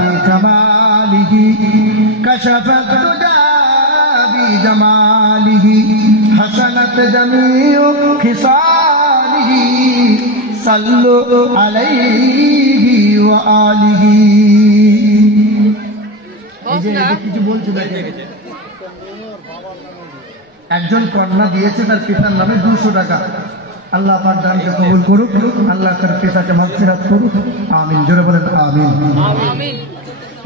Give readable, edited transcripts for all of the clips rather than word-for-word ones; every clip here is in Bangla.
بكماله كشف الدجى بجماله حسنت جميع خصاله صلوا عليه وآله কিছু বলছে একজন কন্যা দিয়েছে তার পিতার নামে 200 টাকা। আল্লাহ পাক দানকে কবুল করুক, আল্লাহ তার পিতাকে মাগফিরাত করুক, আমিন। জোরে বলেন আমিন।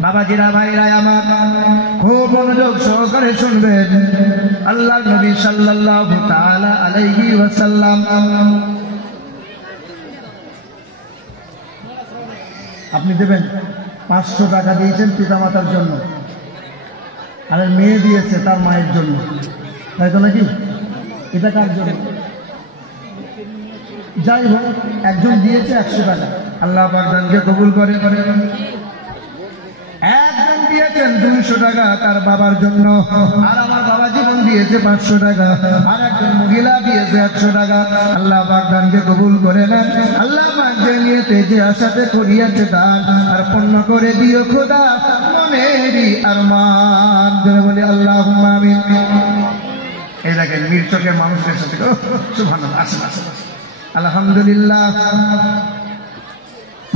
বাবাজিরা ভাইরা আমার, খুব মনোযোগ সহকারে শুনবেন। আল্লাহর নবী সাল্লাল্লাহু তাআলা আলাইহি ওয়াসাল্লাম আপনি দেবেন 500 টাকা দিয়েছেন পিতামাতার জন্য, আর মেয়ে দিয়েছে তার মায়ের জন্য, তাই তো নাকি? এটা কার জন্য? যাই হোক, একজন দিয়েছে 100 টাকা, আল্লাহ পাক দানকে কবুল করে। একজন দিয়েছেন 200 টাকা তার বাবার জন্য, আর আমার বাবা জীবন দিয়েছে 500 টাকা, আর একজন মহিলা দিয়েছে 100 টাকা। আল্লাহ পাক দানকে কবুল করে নেন। আল্লাহ পাক যে নিয়তে যে আশাতে করিয়াছে দান, আর পূর্ণ করে দিও খোদা মনেরই আরমান। বলি আল্লাহুম্মা আমিন। এই দেখেন মির চোখের মানুষের সাথে সুবহানাল্লাহ, আসেন আসেন, আলহামদুলিল্লাহ,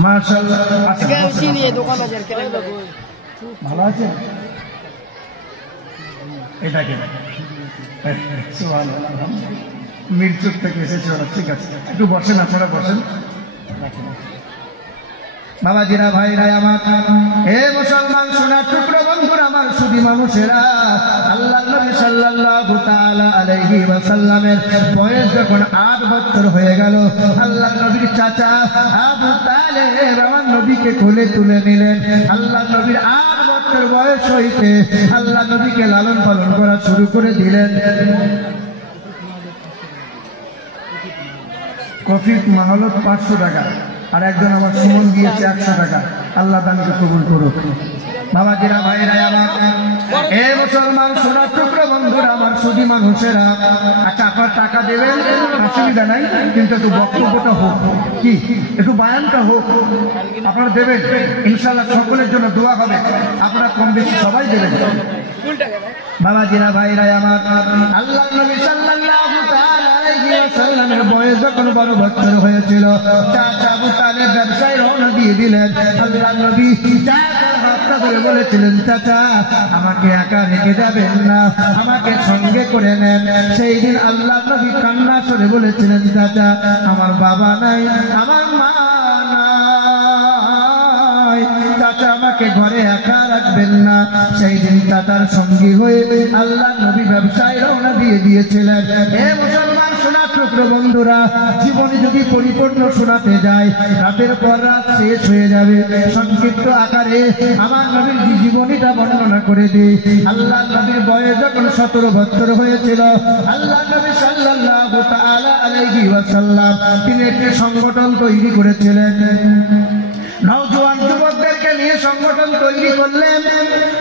মাশাআল্লাহ। ভালো আছেন? এটাকে সুবহানাল্লাহ, মির চোখ থেকে এসেছে ওরা। ঠিক আছে, একটু বসেন, আপনারা বসেন। বাবাজিরা ভাইরা আমার, হে মুসলমান সোনার টুকরো বন্ধুরা আমার, সুধী মানুষেরা, আল্লাহর নবী সাল্লাল্লাহু তাআলা আলাইহি ওয়াসাল্লামের বয়স যখন 8 বছর হয়ে গেল, আল্লাহর নবীর চাচা আবু তালেব আমার নবীকে কোলে তুলে নিলেন। আল্লাহর নবীর 8 বছর বয়স হইতে আল্লাহর নবীকে লালন পালন করা শুরু করে দিলেন। কফি মাহলত 500 টাকা, আর একজন আমার সুমন দিয়েছে 100 টাকা। আল্লাহ দানকে কবুল করুক। বাবাজিরা ভাইরা আমার, এ মুসলমান সোনার টুকরো বন্ধুরা আমার, সুধী মানুষেরা, আচ্ছা আপনার টাকা দেবেন, অসুবিধা নাই, কিন্তু একটু বক্তব্যটা হোক, কি একটু বয়ানটা হোক, আপনারা দেবেন ইনশাআল্লাহ। সকলের জন্য দোয়া হবে, আপনারা কম বেশি সবাই দেবেন। বাবাজিরা ভাইরা আমার, আল্লাহর নবী সাল্লাল্লাহু তাআলা আলাইহি ওয়াসাল্লামের বয়স যখন 12 বছর হয়েছিল, চাচা আবু তালেব ব্যবসায় রওনা দিয়ে দিলেন। আল্লাহর নবী চাচার হাতটা ধরে বলেছিলেন, চাচা আমাকে একা রেখে যাবেন না, আমাকে সঙ্গে করে নেন। সেই দিন আল্লাহর নবী কান্না করে বলেছিলেন, চাচা আমার বাবা নাই, আমার মা নাই, চাচা আমাকে ঘরে একা রাখবেন না। সেই দিন চাচার সঙ্গী হয়ে আল্লাহর নবী ব্যবসায় রওনা দিয়ে দিয়েছিলেন। হে মুসলমান সোনার টুকরো বন্ধুরা, জীবনে যদি পরিপূর্ণ শোনাতে যায়, রাতের পর রাত শেষ হয়ে যাবে। সংক্ষিপ্ত আকারে আমার নবীর জীবনীটা বর্ণনা করে দিই। আল্লাহর নবীর বয়স যখন 17 বছর হয়েছিল, আল্লাহর নবী সাল্লাল্লাহু তাআলা আলাইহি ওয়াসাল্লাম তিনি একটি সংগঠন তৈরি করেছিলেন। নওজোয়ান যুবকদেরকে নিয়ে সংগঠন তৈরি করলেন।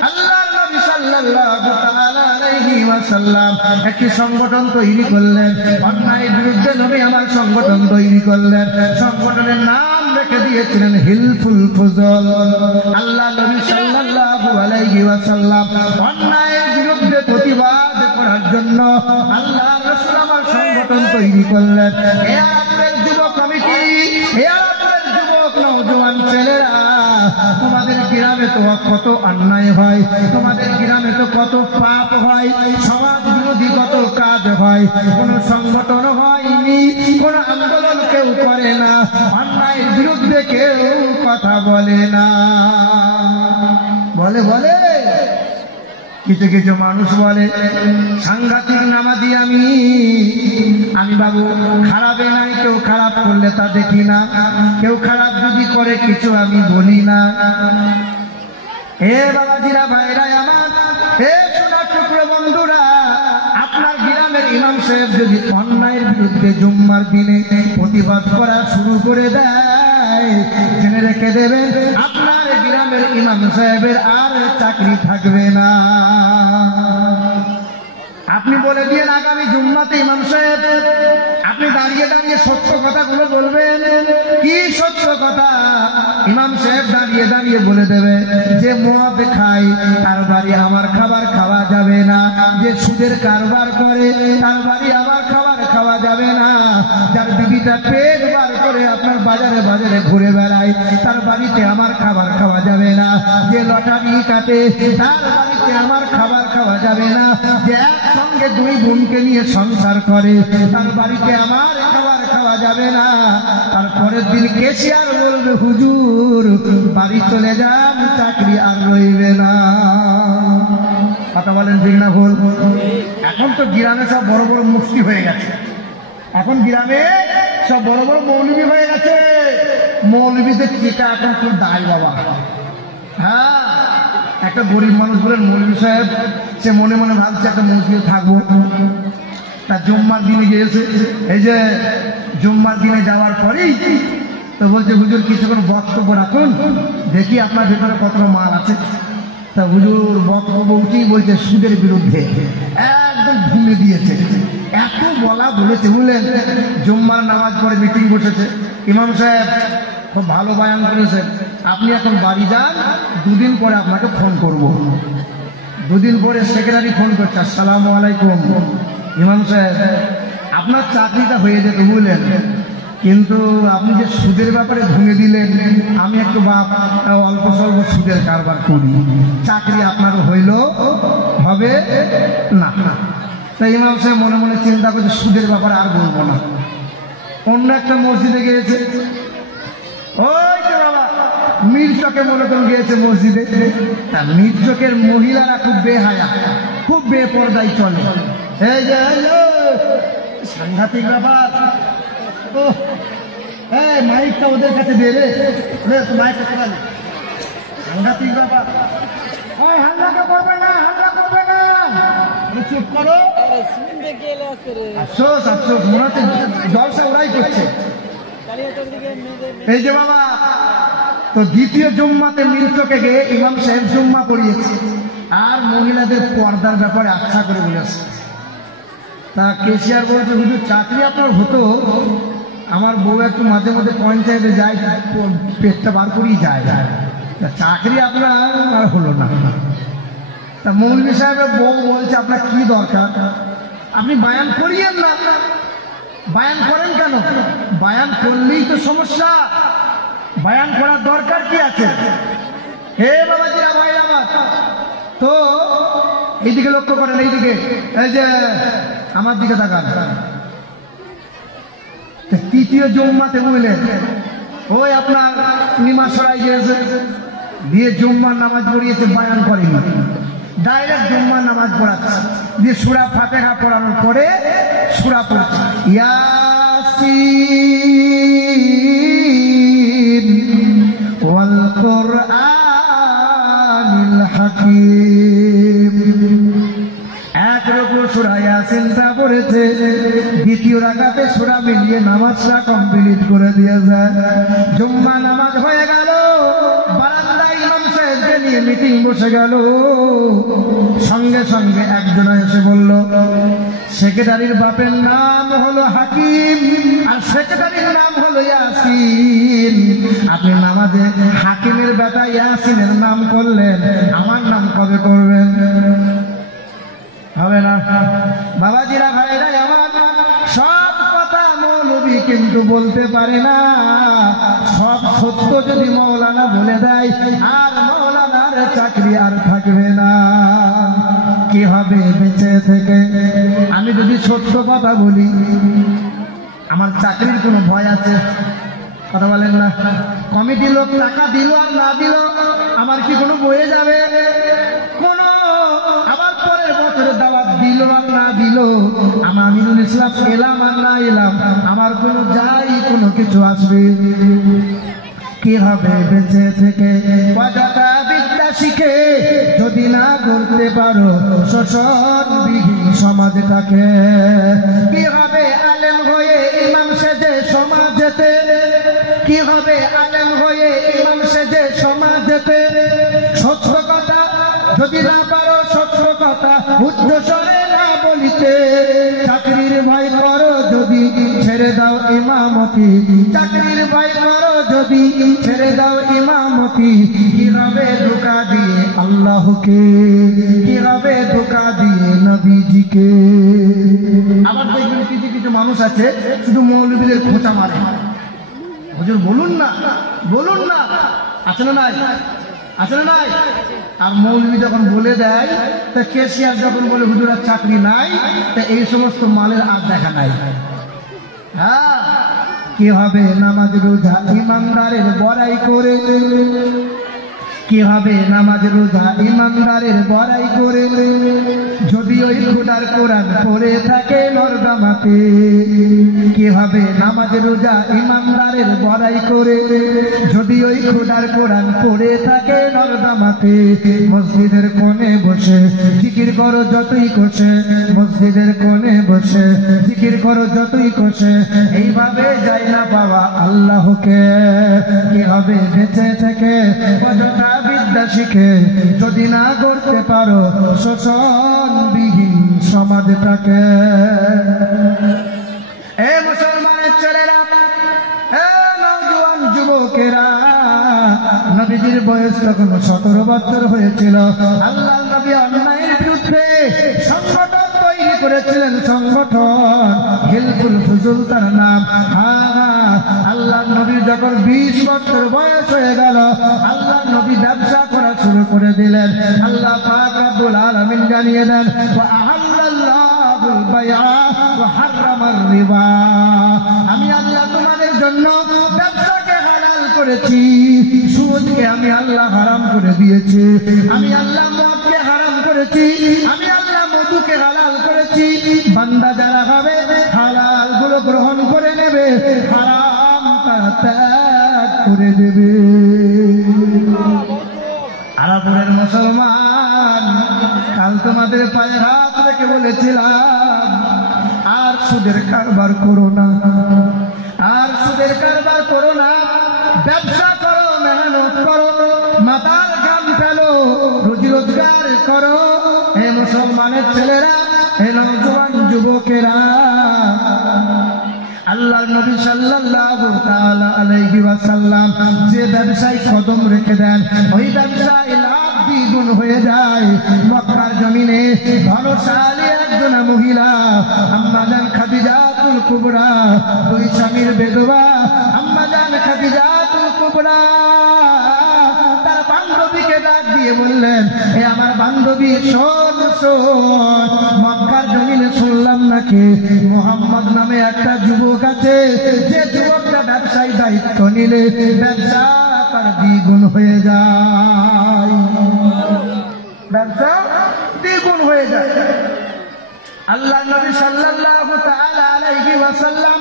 আল্লাহর নবী সাল্লাল্লাহু তাআলা আলাইহি ওয়াসাল্লাম একটি সংগঠন তৈরি করলেন। অন্যায়ের বিরুদ্ধে নবী আমার সংগঠন তৈরি করলেন। সংগঠনের নাম রেখে দিয়েছিলেন হিলফুল ফুজল। আল্লাহ নবী সাল্লাল্লাহু আলাইহি ওয়াসাল্লাম অন্যায়ের বিরুদ্ধে প্রতিবাদ করার জন্য আল্লাহ রাসূল আমার সংগঠন তৈরি করলেন। হে আপনার যুব কমিটি, হে নওজোয়ান ছেলেরা, তোমাদের গ্রামে তো কত অন্যায় হয়, তোমাদের গ্রামে তো কত পাপ হয়, সমাজ বিরোধী কত কাজ হয়, কোন সংগঠন হয়নি, কোন আন্দোলন কেউ করে না, অন্যায়ের বিরুদ্ধে কেউ কথা বলে না। বলে কিছু কিছু মানুষ বলে সাংঘাতিক নামাজি আমি বাবু, খারাপে নাই, কেউ খারাপ করলে তা দেখি না, কেউ খারাপ যদি করে কিছু আমি বলি না। হে বাবাজিরা ভাইরা আমার, হে সোনার টুকরো বন্ধুরা, আপনার গ্রামের ইমাম সাহেব যদি অন্যায়ের বিরুদ্ধে জুম্মার দিনে প্রতিবাদ করা শুরু করে দেয়, জেনে রেখে দেবেন আপনার গ্রামের ইমাম সাহেবের আর চাকরি থাকবে না। আপনি বলে দিয়েন আগামী জুম্মাতে ইমাম সাহেব আপনি দাঁড়িয়ে দাঁড়িয়ে সত্য কথাগুলো বলবেন। কি সত্য কথা? ইমাম সাহেব দাঁড়িয়ে দাঁড়িয়ে বলে দেবে যে মদ খায় তার বাড়ি আমার খাবার খাওয়া যাবে না, যে সুদের কারবার করে তার বাড়ি আমার খাবার খাওয়া যাবে না, যার বিবিটা পেট বার করে আপনার বাজারে বাজারে ঘুরে বেড়ায় তার বাড়িতে আমার খাবার খাওয়া যাবে না, যে লটারি কাটে তার বাড়িতে আমার খাবার খাওয়া যাবে না, যে একসঙ্গে দুই বোনকে নিয়ে সংসার করে তার বাড়িতে আমার খাবার খাওয়া যাবে না। তারপরের দিন কেশিয়ার বলবে হুজুর বাড়ি চলে যান, চাকরি আর রইবে না। কথা বলেন ঠিক না ভুল? এখন তো গ্রামে সব বড় বড় মুফতি হয়ে গেছে, এখন গ্রামে সব বড় বড় মৌলবি হয়ে গেছে। মৌলবিদের টিকা এখন খুব দায় বাবা। হ্যাঁ, একটা গরিব মানুষ বলেন মৌলবি সাহেব, সে মনে মনে ভাবছে একটা মসজিদে থাকবো, তার জুম্মার দিনে গিয়েছে, এই যে জুম্মার দিনে যাওয়ার পরেই তো বলছে হুজুর কিছুক্ষণ বক্তব্য রাখুন, দেখি আপনার ভেতরে কতটা মাল আছে। তা হুজুর বক্তব্য উঠেই বলছে সুদের বিরুদ্ধে, একদম ঘুমিয়ে দিয়েছে। এত বলা বলেছে বুঝলেন, জুম্মার নামাজ পড়ে মিটিং বসেছে, ইমাম সাহেব খুব ভালো বয়ান করেছেন, আপনি এখন বাড়ি যান, দুদিন পরে আপনাকে ফোন করব। দুদিন পরে সেক্রেটারি ফোন করছে, আসসালামু আলাইকুম ইমাম সাহেব, আপনার চাকরিটা হয়ে যেত বুঝলেন, কিন্তু আপনি যে সুদের ব্যাপারে ভেঙে দিলেন, আমি একটু অল্প স্বল্প সুদের কারবার করি, চাকরি আপনার হইল হবে না। তাই ইমাম সাহেব মনে মনে চিন্তা করছে সুদের ব্যাপারে আর বলবো না। অন্য একটা মসজিদে গিয়েছে, ওই যে বাবা মির্চকে মনে করে গিয়েছে মসজিদে, তা মির্চকের মহিলারা খুব বেহায়া, খুব বেপরদায় চলে। এই যে সাংঘাতিক ব্যাপার, মাইকটা ওদের কাছে দে রে, সাংঘাতিক ব্যাপার। হাল্লাকে করবে না, হাল্লা করবে না, চুপ করো। আফসোস আফসোস, মনে হচ্ছে জলসা ওরাই করছে। এই যে বাবা, তো দ্বিতীয় জুম্মাতে মিল্টকে গিয়ে ইমাম সাহেব জুম্মা করিয়েছে, আর মহিলাদের পর্দার ব্যাপারে আচ্ছা করে বলেছে। তা কেশিয়ার বলছে হুজুর চাকরি আপনার হতো, আমার বউ একটু মাঝে মাঝে পঞ্চায়েতে যায়, পেটটা বার করেই যায়, তা চাকরি আপনার আর হলো না। তা মৌলভী সাহেবের বউ বলছে আপনার কি দরকার, আপনি বায়ান করিয়েন না। বায়ান করেন কেন? বায়ান করলেই তো সমস্যা, বায়ান করার দরকার কি আছে? হে বাবাজিরা ভাই আমার, তো এইদিকে লক্ষ্য করেন, এইদিকে, এই যে আমার দিকে তাকান। তৃতীয় জুম্মাতে বুঝলেন, ওই আপনার নিমাশরাই গিয়েছে, দিয়ে জুম্মার নামাজ পড়িয়েছে, বায়ান করেনি, ডাইরেক্ট জুম্মার নামাজ পড়াচ্ছে, দিয়ে সূরা ফাতিহা পড়ানোর পরে সূরা পড়ছে, ইয়াসিন ওয়াল কুরআনিল হাকীম। এক রকম সূরা ইয়াসিনটা পড়েছে, দ্বিতীয় রাকাতে সূরা মিলিয়ে নামাজটা কমপ্লিট করে দিয়েছে। জুম্মা নামাজ হয়ে গেল, বারান্দায় ইমাম সাহেবকে নিয়ে মিটিং বসে গেল। সঙ্গে সঙ্গে একজন এসে বলল, সেক্রেটারির বাপের নাম হলো হাকিম আর সেক্রেটারির নাম হলো ইয়াসিন, আপনি নামাজে হাকিমের বেটা ইয়াসিনের নাম করলেন, আমার নাম কবে করবেন? হবে না। বাবাজিরা ভাইরা আমার, সব কথা মৌলবী কিন্তু বলতে পারে না, সব সত্য যদি মৌলানা বলে দেয় আর মৌলানার চাকরি আর থাকবে না। কি হবে বেঁচে থেকে? আমি যদি সত্য কথা বলি, আমার চাকরির কোনো ভয় আছে? কথা বলেন না। কমিটি লোক টাকা দিল আর না দিল, আমার কি কোনো বয়ে যাবে? কোনো আবার পরের বছরে দাওয়াত দিল আর না দিল, আমার আমিনুল ইসলাম এলাম আর না এলাম, আমার কোনো যাই কোনো কিছু আসবে? কি হবে বেঁচে থেকে? কতটা বিদ্যা শিখে যদি না করতে পারো শোষণবিহীন সমাজটাকে, কি হবে আলেম হয়ে ইমাম সেজে সমাজেতে, কি হবে আলেম হয়ে ইমাম সেজে সমাজেতে? সত্য কথা যদি না পারো, সত্য কথা উচ্চস্বরে না বলি করিতে, চাকরির ভয় করো যদি ছেড়ে দাও ইমামতি, চাকরির ভয় করো যদি ছেড়ে দাও ইমামতি, কি হবে ধোঁকা দিয়ে আল্লাহকে, কি হবে ধোঁকা দিয়ে নবীজিকে। আবার দেখবেন কিছু কিছু মানুষ আছে শুধু মৌলবীদের খোঁচা মারে, হুজুর বলুন না, বলুন না, আছে না নাই, আছে না নাই। আর মৌলবী যখন বলে দেয়, তা কেশিয়ার যখন বলে হুজুর আর চাকরি নাই, তা এই সমস্ত মালের আর দেখা নাই। হ্যাঁ, কি হবে নামাজ রোজা ইমানদারের বড়াই করে, কি হবে নামাজ রোজা ইমানদারের বড়াই করে, যদি ওই খোদার কোরআন পড়ে থাকে নরদামাতে। কি হবে নামাজ রোজা ইমানদারের বড়াই করে, যদি ওই খোদার কোরআন পড়ে থাকে নরদামাতে। মসজিদের কোণে বসে জিকির করো যতই কষে, মসজিদের কোণে বসে জিকির করো যতই কষে, এইভাবে যায় না পাওয়া আল্লাহকে। কি হবে বেঁচে থেকে অযথা বিদ্যা শিখে, যদি না করতে পারো শোষণবিহীন সমাজটাকে। এ মুসলমানের ছেলেরা, এ নওজোয়ান যুবকেরা, নবীজির বয়স তখন 17 বছর হয়েছিল। আল্লাহ নবী অন্যায়ের বিরুদ্ধে সংগঠন তৈরি করেছিলেন, সংগঠন হিলফুল ফুজুল তার নাম। আল্লাহ নবী যখন 20 বছর বয়স হয়ে গেল, আল্লাহ নবী ব্যবসা করা শুরু করে দিলেন। আল্লাহ পাক রব্বুল আলামিন জানিয়ে দেন, ওয়া আহাল্লাল্লাহুল বাইআ ওয়া হারামার রিবা। আমি আল্লাহ তোমাদের জন্য ব্যবসাকে হালাল করেছি, সুদকে আমি আল্লাহ হারাম করে দিয়েছি। আমি আল্লাহ মদকে হারাম করেছি, আমি আল্লাহ মধুকে হালাল করেছি। বান্দা যারা খাবে হালাল গুলো গ্রহণ করে নেবে, হারাম তারা ত্যাগ করে দেবে। আরবের মুসলমান, কাল তোমাদের পায়ে হাত রেখে বলেছিলাম আর সুদের কারবার করো না, আর সুদের কারবার করো না। ব্যবসা করো, মেহনত করো, মাথার ঘাম ফেলো, রুজি রোজগার করো। হে মুসলমানের ছেলেরা, হে নওজোয়ান যুবকেরা, আল্লাহর নবী সাল্লাল্লাহু তাআলা আলাইহি ওয়াসাল্লাম যে ব্যবসায় কদম রেখে দেন, ওই ব্যবসায় লাভ দ্বিগুণ হয়ে যায়। মক্কার জমিনে ধনশালী একজন মহিলা আম্মা জান খাদিজাতুল কুবরা, দুই স্বামীর বিধবা আম্মা জান খাদিজাতুল কুবরা, তার বান্ধবীকে ডাক দিয়ে বললেন, এ আমার বান্ধবী শোন শোন, মক্কার জমিনে শুনলাম নাকি মুহাম্মদ নামে একটা যুবক আছে, যে যুবকটা ব্যবসায় দায়িত্ব নিলে ব্যবসা তার দ্বিগুণ হয়ে যায়, ব্যবসা দ্বিগুণ হয়ে যায়। আল্লাহ নবী সাল্লাল্লাহু তাআলা আলাইহি ওয়াসাল্লাম,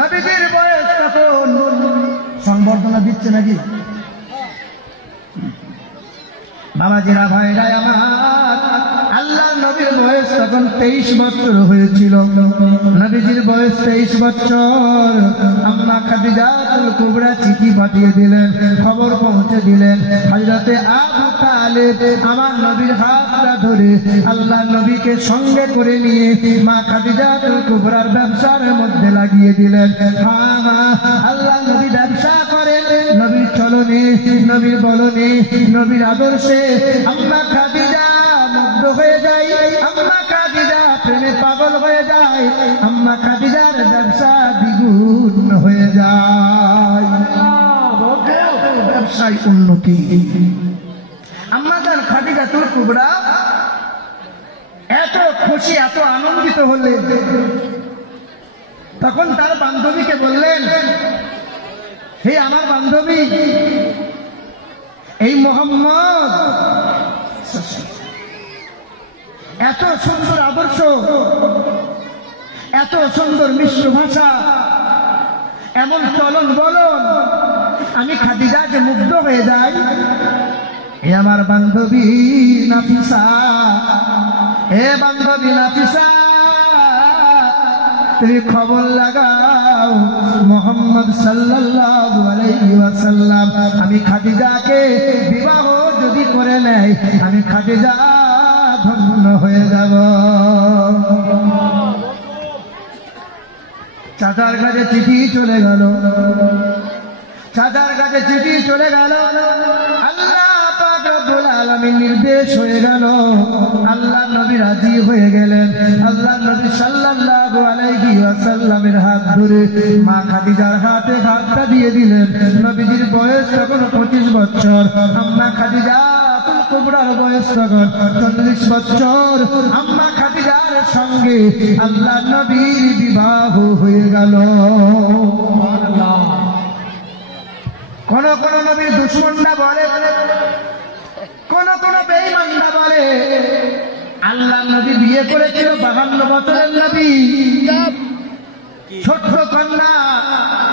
নবীজির বয়স তখন, সংবর্ধনা দিচ্ছে নাকি বাবাজিরা, ভাইরা আমার, আল্লাহ নবীর বয়স তখন 23 বছর হয়েছিল। নবীজির বয়স 23 বছর। আম্মা খাদিজাতুল কুবরা চিঠি পাঠিয়ে দিলেন, খবর পৌঁছে দিলেন, হযরতে আবু তালেব আমার নবীর হাতটা ধরে আল্লাহ নবীকে সঙ্গে করে নিয়ে মা খাদিজাতুল কুবরার ব্যবসার মধ্যে লাগিয়ে দিলেন। হ্যাঁ মা, আল্লাহ নবী ব্যবসা করেন, নবীর চলনে, নবীর বলনে, নবীর আদর্শে আম্মা খাদিজা মুগ্ধ হয়ে যায়, আম্মা খাদিজা প্রেমে পাগল হয়ে যায়, আম্মা খাদিজার ব্যবসা দ্বিগুণ হয়ে যায়, ব্যবসায় উন্নতি। আম্মা জান খাদিজাতুল কুবরা এত খুশি, এত আনন্দিত হলেন, তখন তার বান্ধবীকে বললেন, হে আমার বান্ধবী, এই মোহাম্মদ এত সুন্দর আদর্শ, এত সুন্দর মিশ্র ভাষা, এমন চলন বলন, আমি খাদিজাকে মুগ্ধ হয়ে যাই। হে আমার বান্ধবী নাফিসা, হে বান্ধবী নাফিসা, তুমি খবর লাগাও, মুহাম্মদ সাল্লাল্লাহু আলাইহি ওয়াসাল্লাম আমি খাদিজাকে বিবাহ যদি করে নেয়, আমি খাদিজা ধন্য হয়ে যাব। চাচার কাছে চিঠি চলে গেল, চাচার কাছে চিঠি চলে গেল। আল্লাহ পাক রব্বুল আলামিন নির্দেশ হয়ে গেল, আল্লাহ নবী রাজি হয়ে গেলেন। আল্লাহ নবী সাল্লাল্লাহু আলাইহি ওয়াসাল্লামের হাত ধরে মা খাদিজার হাতে হাতটা দিয়ে দিলেন। নবীজির বয়স তখন 25 বছর, আম্মা খাদিজা কুবরার বয়স তখন 40 বছর। আম্মা খাদিজার সঙ্গে আল্লাহ নবীর বিবাহ হয়ে গেল। কোন কোন নবীর দুশমনরা বলে, কোন কোন বেঈমানরা বলে আল্লাহ নবী বিয়ে করেছিল 52 বছরের নবী, ছোট্ট কন্যা,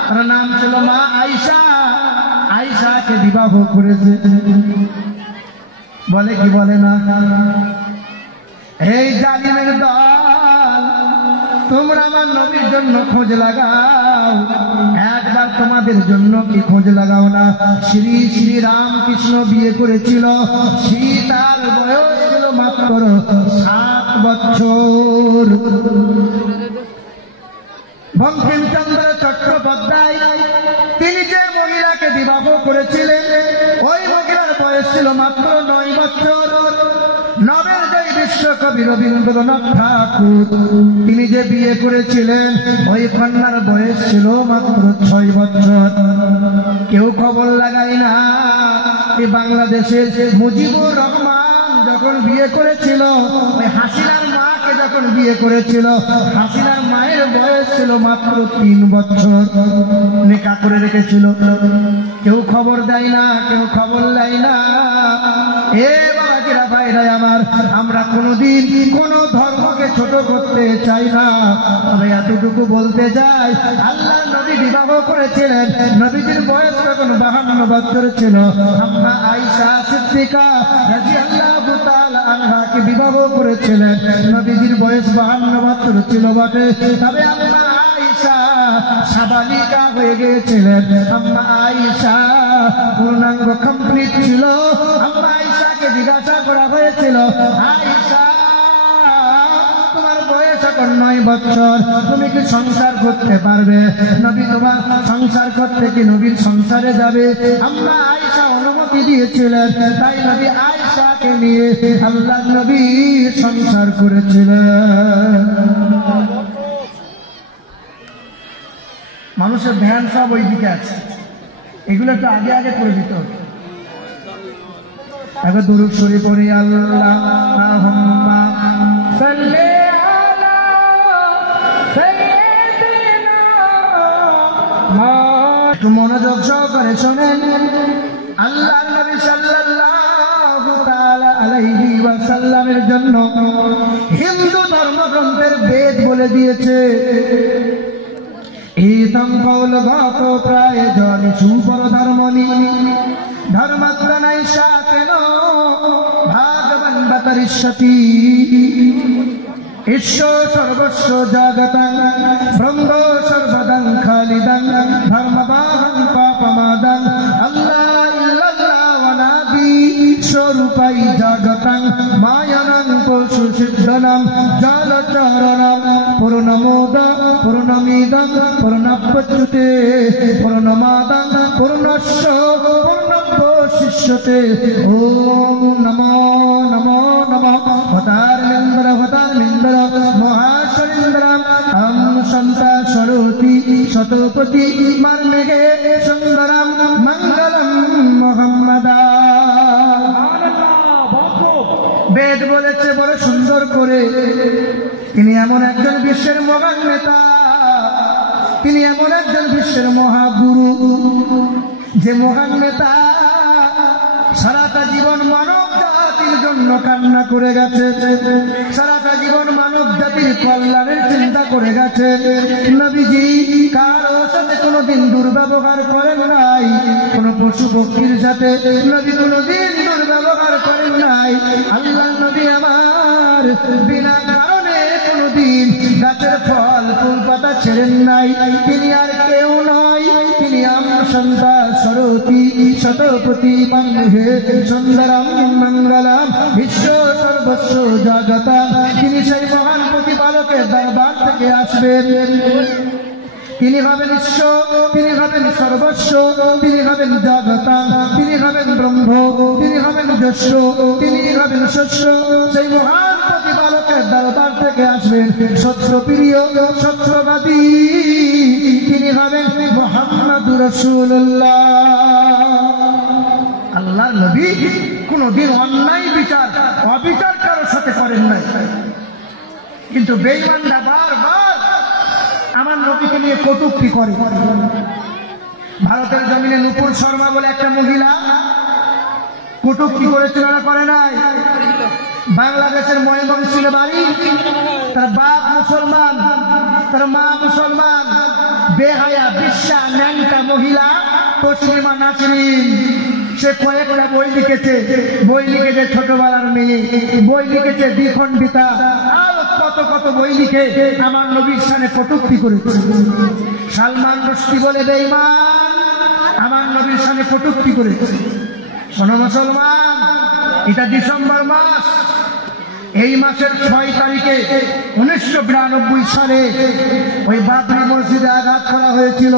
তার নাম ছিল মা আয়েশা। আয়েশাকে বিবাহ করেছে, বলে কি বলে না? এই জালিমের দল, তোমরা আমার নবীর জন্য খোঁজ লাগাও, একবার তোমাদের জন্য কি খোঁজ লাগাও না? শ্রী শ্রী রামকৃষ্ণ বিয়ে করেছিল, সীতার বয়স ছিল মাত্র 7 বছর। বঙ্কিমচন্দ্র চট্টোপাধ্যায় তিনি যে মহিলাকে বিবাহ করেছিলেন, ওই মহিলার বয়স ছিল মাত্র 9 বছর। নবেল জয়ী বিশ্বকবি রবীন্দ্রনাথ ঠাকুর তিনি যে বিয়ে করেছিলেন, ওই কন্যার বয়স ছিল মাত্র 6 বছর। কেউ খবর লাগায় না। এই বাংলাদেশের মুজিবুর রহমান যখন বিয়ে করেছিল, ওই হাসিনার মাকে যখন বিয়ে করেছিল, হাসিনার মায়ের বয়স ছিল মাত্র 3 বছর। নেকা করে রেখেছিল, কেউ খবর দেয় না, কেউ খবর দেয় না। এ বাবাজিরা, ভাইরা আমার, আমরা কোনদিন কোন ধর্মকে ছোট করতে চাই না, তবে এতটুকু বলতে যাই, আল্লাহ নবী বিবাহ করেছিলেন, নবীজির বয়স তখন 52 বছর ছিল। আম্মা আয়েশা সিদ্দিকা রাদিয়াল্লাহু তাআলা আনহাকে বিবাহ করেছিলেন, নবীজির বয়স 52 বছর ছিল বটে, তবে আম্মা আয়েশা সাবালিকা হয়ে গিয়েছিলেন। আম্মা আয়েশা পূর্ণাঙ্গ কমপ্লিট ছিল। আম্মা আয়েশাকে জিজ্ঞাসা করা হয়েছিল, আয়েশা তোমার বয়স এখন 9 বছর, তুমি কি সংসার করতে পারবে? নবী তোমার সংসার করতে কি নবীর সংসারে যাবে? আম্মা আয়েশা অনুমতি দিয়েছিলেন, তাই নবী আয়েশাকে নিয়ে আল্লাহ নবী সংসার করেছিলেন। মানুষের ধ্যান সব ওই দিকে আছে, এগুলো একটু আগে আগে করে দিতে হবে। একবার দুরূদ শরীফ পড়ি, আল্লাহুম্মা সাল্লি আলা সাইয়্যিদিনা। একটু মনোযোগ সহকারে শোনেন। আল্লাহ নবী সাল্লাল্লাহু তাআলা আলাইহি ওয়াসাল্লামের জন্য হিন্দু ধর্মগ্রন্থের বেদ বলে দিয়েছে, ইদং কৌলগত প্রায় জনি সুপর ধর্মনি ধর্মাত্র নাইশা কেন ভাগবান বাতরিষ্যতি। ঈশ্বর সর্বস্ব জগতং ব্রহ্ম সর্বদং খালিদং ধর্মবাহং পাপমাদং আল্লাহ ইল্লাল্লাহ ওয়ানাদি স্বরূপাই জগতং মায়ানং পশু সিদ্ধনম জলচরণম পূর্ণমোদ পূর্ণমিদং পূর্ণপচ্যুতে পূর্ণমাদং পূর্ণস্য পূর্ণবশিষ্যতে। ওম নমো নমো নমঃ হতারমেন্দ্র হতারমেন্দ্র মহাশরেন্দ্রম অং সন্তা সরোতি শতপতি মার্মেঘে সুন্দরম মঙ্গলম মোহাম্মদা। বেদ বলেছে বড় সুন্দর করে, তিনি এমন একজন বিশ্বের মহান নেতা, তিনি এমন একজন বিশ্বের মহাগুরু, যে মহান নেতা সারাটা জীবন মানব জাতির জন্য কান্না করে গেছে, সারাটা জীবন মানব জাতির কল্যাণের চিন্তা করে গেছে। নবীজি কারো সাথে কোনোদিন দুর্ব্যবহার করেন নাই, কোন পশু পক্ষীর সাথে নবী কোনোদিন দুর্ব্যবহার করেন নাই। আল্লাহ নবী আমার বিনা কারণে কোনোদিন গাছের ফল ফুল পাতা ছেড়েন নাই। তিনি আর কেউ নয়, তিনি আমার সন্তান সরতি শতপতি মন্হে সুন্দরম মঙ্গলম বিশ্ব সর্বস্ব জগতা। তিনি সেই মহান প্রতিপালকের দরবার থেকে আসবেন। তিনি হবেন ঈশ্বর, তিনি হবেন সর্বস্ব, তিনি হবেন জগতা, তিনি হবেন ব্রহ্ম, তিনি হবেন যস্য, তিনি হবেন শস্য। সেই মহান প্রতিপালকের দরবার থেকে আসবেন সত্যপ্রিয় সত্যবাদী, তিনি হবেন মুহাম্মাদুর রাসূলুল্লাহ। আল্লাহর নবী কোনদিন অন্যায় বিচার অবিচার কারোর সাথে করেন নাই, কিন্তু বেঈমানরা বারবার আমার নবীকে নিয়ে কটূক্তি করে। ভারতের জমিনে নূপুর শর্মা বলে একটা মহিলা কটূক্তি করেছিল না করে নাই? বাংলাদেশের ময়মনসিংহে বাড়ি, তার বাপ মুসলমান, তার মা মুসলমান, বেহায়া বিশ্বা ন্যাংটা মহিলা তসলিমা নাসরিন। সে কয়েকটা বই লিখেছে, ছোটবেলার মেয়ে, বই লিখেছে দ্বিখণ্ডিতা, আর কত কত বই লিখে আমার নবীর শানে কটূক্তি করেছে। সালমান রুশদি বলে বেঈমান আমার নবীর শানে কটূক্তি করেছে। শোনো মুসলমান, এটা ডিসেম্বর মাস, এই মাসের 6 তারিখে 1992 সালে ওই বাবরি মসজিদে আঘাত করা হয়েছিল।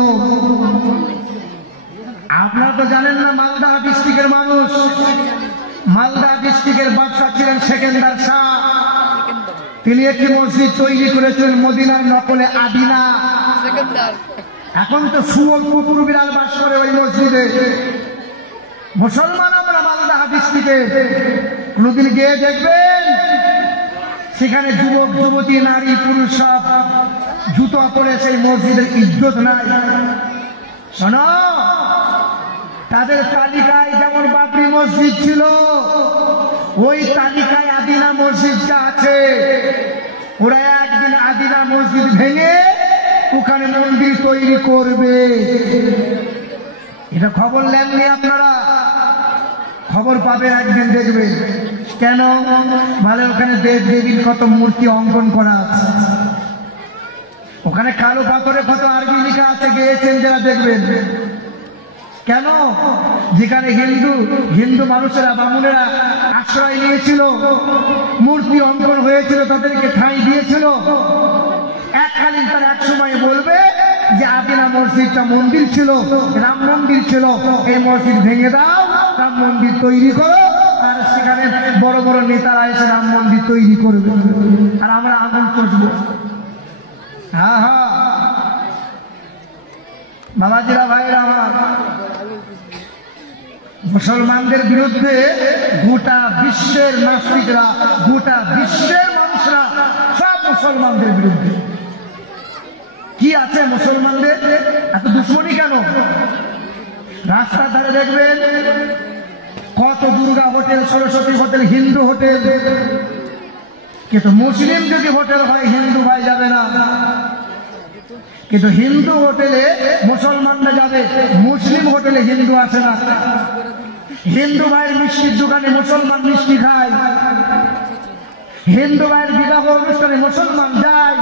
আপনারা তো জানেন না, মালদা ডিস্ট্রিক্টের মানুষ, মালদা ডিস্ট্রিক্টের বাদশা ছিলেন সেকেন্দার শাহ। তিনি একটি মসজিদ তৈরি করেছিলেন মদিনার নকলে আদিনা। এখন তো শুয়োর কুকুর বিড়াল বাস করে ওই মসজিদে। মুসলমান আমরা মালদা ডিস্ট্রিক্টে কোনদিন গিয়ে দেখবেন সেখানে যুবক যুবতী নারী পুরুষ সব জুতো পরে সেই মসজিদের ইজ্জত নাই। শোনো, তাদের তালিকায় যেমন বাবরি মসজিদ ছিল, ওই তালিকায় আদিনা মসজিদটা আছে। ওরা একদিন আদিনা মসজিদ ভেঙে ওখানে মন্দির তৈরি করবে। এটা খবর নেননি আপনারা? খবর পাবে একদিন, দেখবে। কেন? মানে ওখানে দেব দেবীর কত মূর্তি অঙ্কন করা আছে, ওখানে কালো পাথরে কত আরবি লেখা আছে, গিয়েছেন যারা দেখবেন। কেন? যেখানে হিন্দু মানুষেরা বামুনেরা আশ্রয় নিয়েছিল, মূর্তি অঙ্কন হয়েছিল, তাদেরকে ঠাঁই দিয়েছিল। এককালীন তারা এক সময় বলবে যে আদিনা মসজিদটা মন্দির ছিল, রাম মন্দির ছিল, এই মসজিদ ভেঙে দাও, রাম মন্দির তৈরি করো। আর সেখানে বড় বড় নেতারা এসে রাম মন্দির তৈরি করবে, আর আমরা আগুন চষবো। হ্যাঁ হ্যাঁ বাবাজিরা, ভাইরা আমার, মুসলমানদের বিরুদ্ধে গোটা বিশ্বের নাস্তিকরা, গোটা বিশ্বের মানুষরা সব মুসলমানদের বিরুদ্ধে। কি আছে মুসলমানদের এত দুশ্মনী কেন? রাস্তার ধারে দেখবেন কত Durga hotel, Saraswati hotel, Hindu hotel. কিন্তু মুসলিম যদি হোটেল হয় হিন্দু ভাই যাবে না, কিন্তু হিন্দু হোটেলে মুসলমানরা যাবে, মুসলিম হোটেলে হিন্দু আসে না। হিন্দু ভাইয়ের মিষ্টির দোকানে মুসলমান মিষ্টি খায়, হিন্দু ভাইয়ের বিবাহ অনুষ্ঠানে মুসলমান যায়।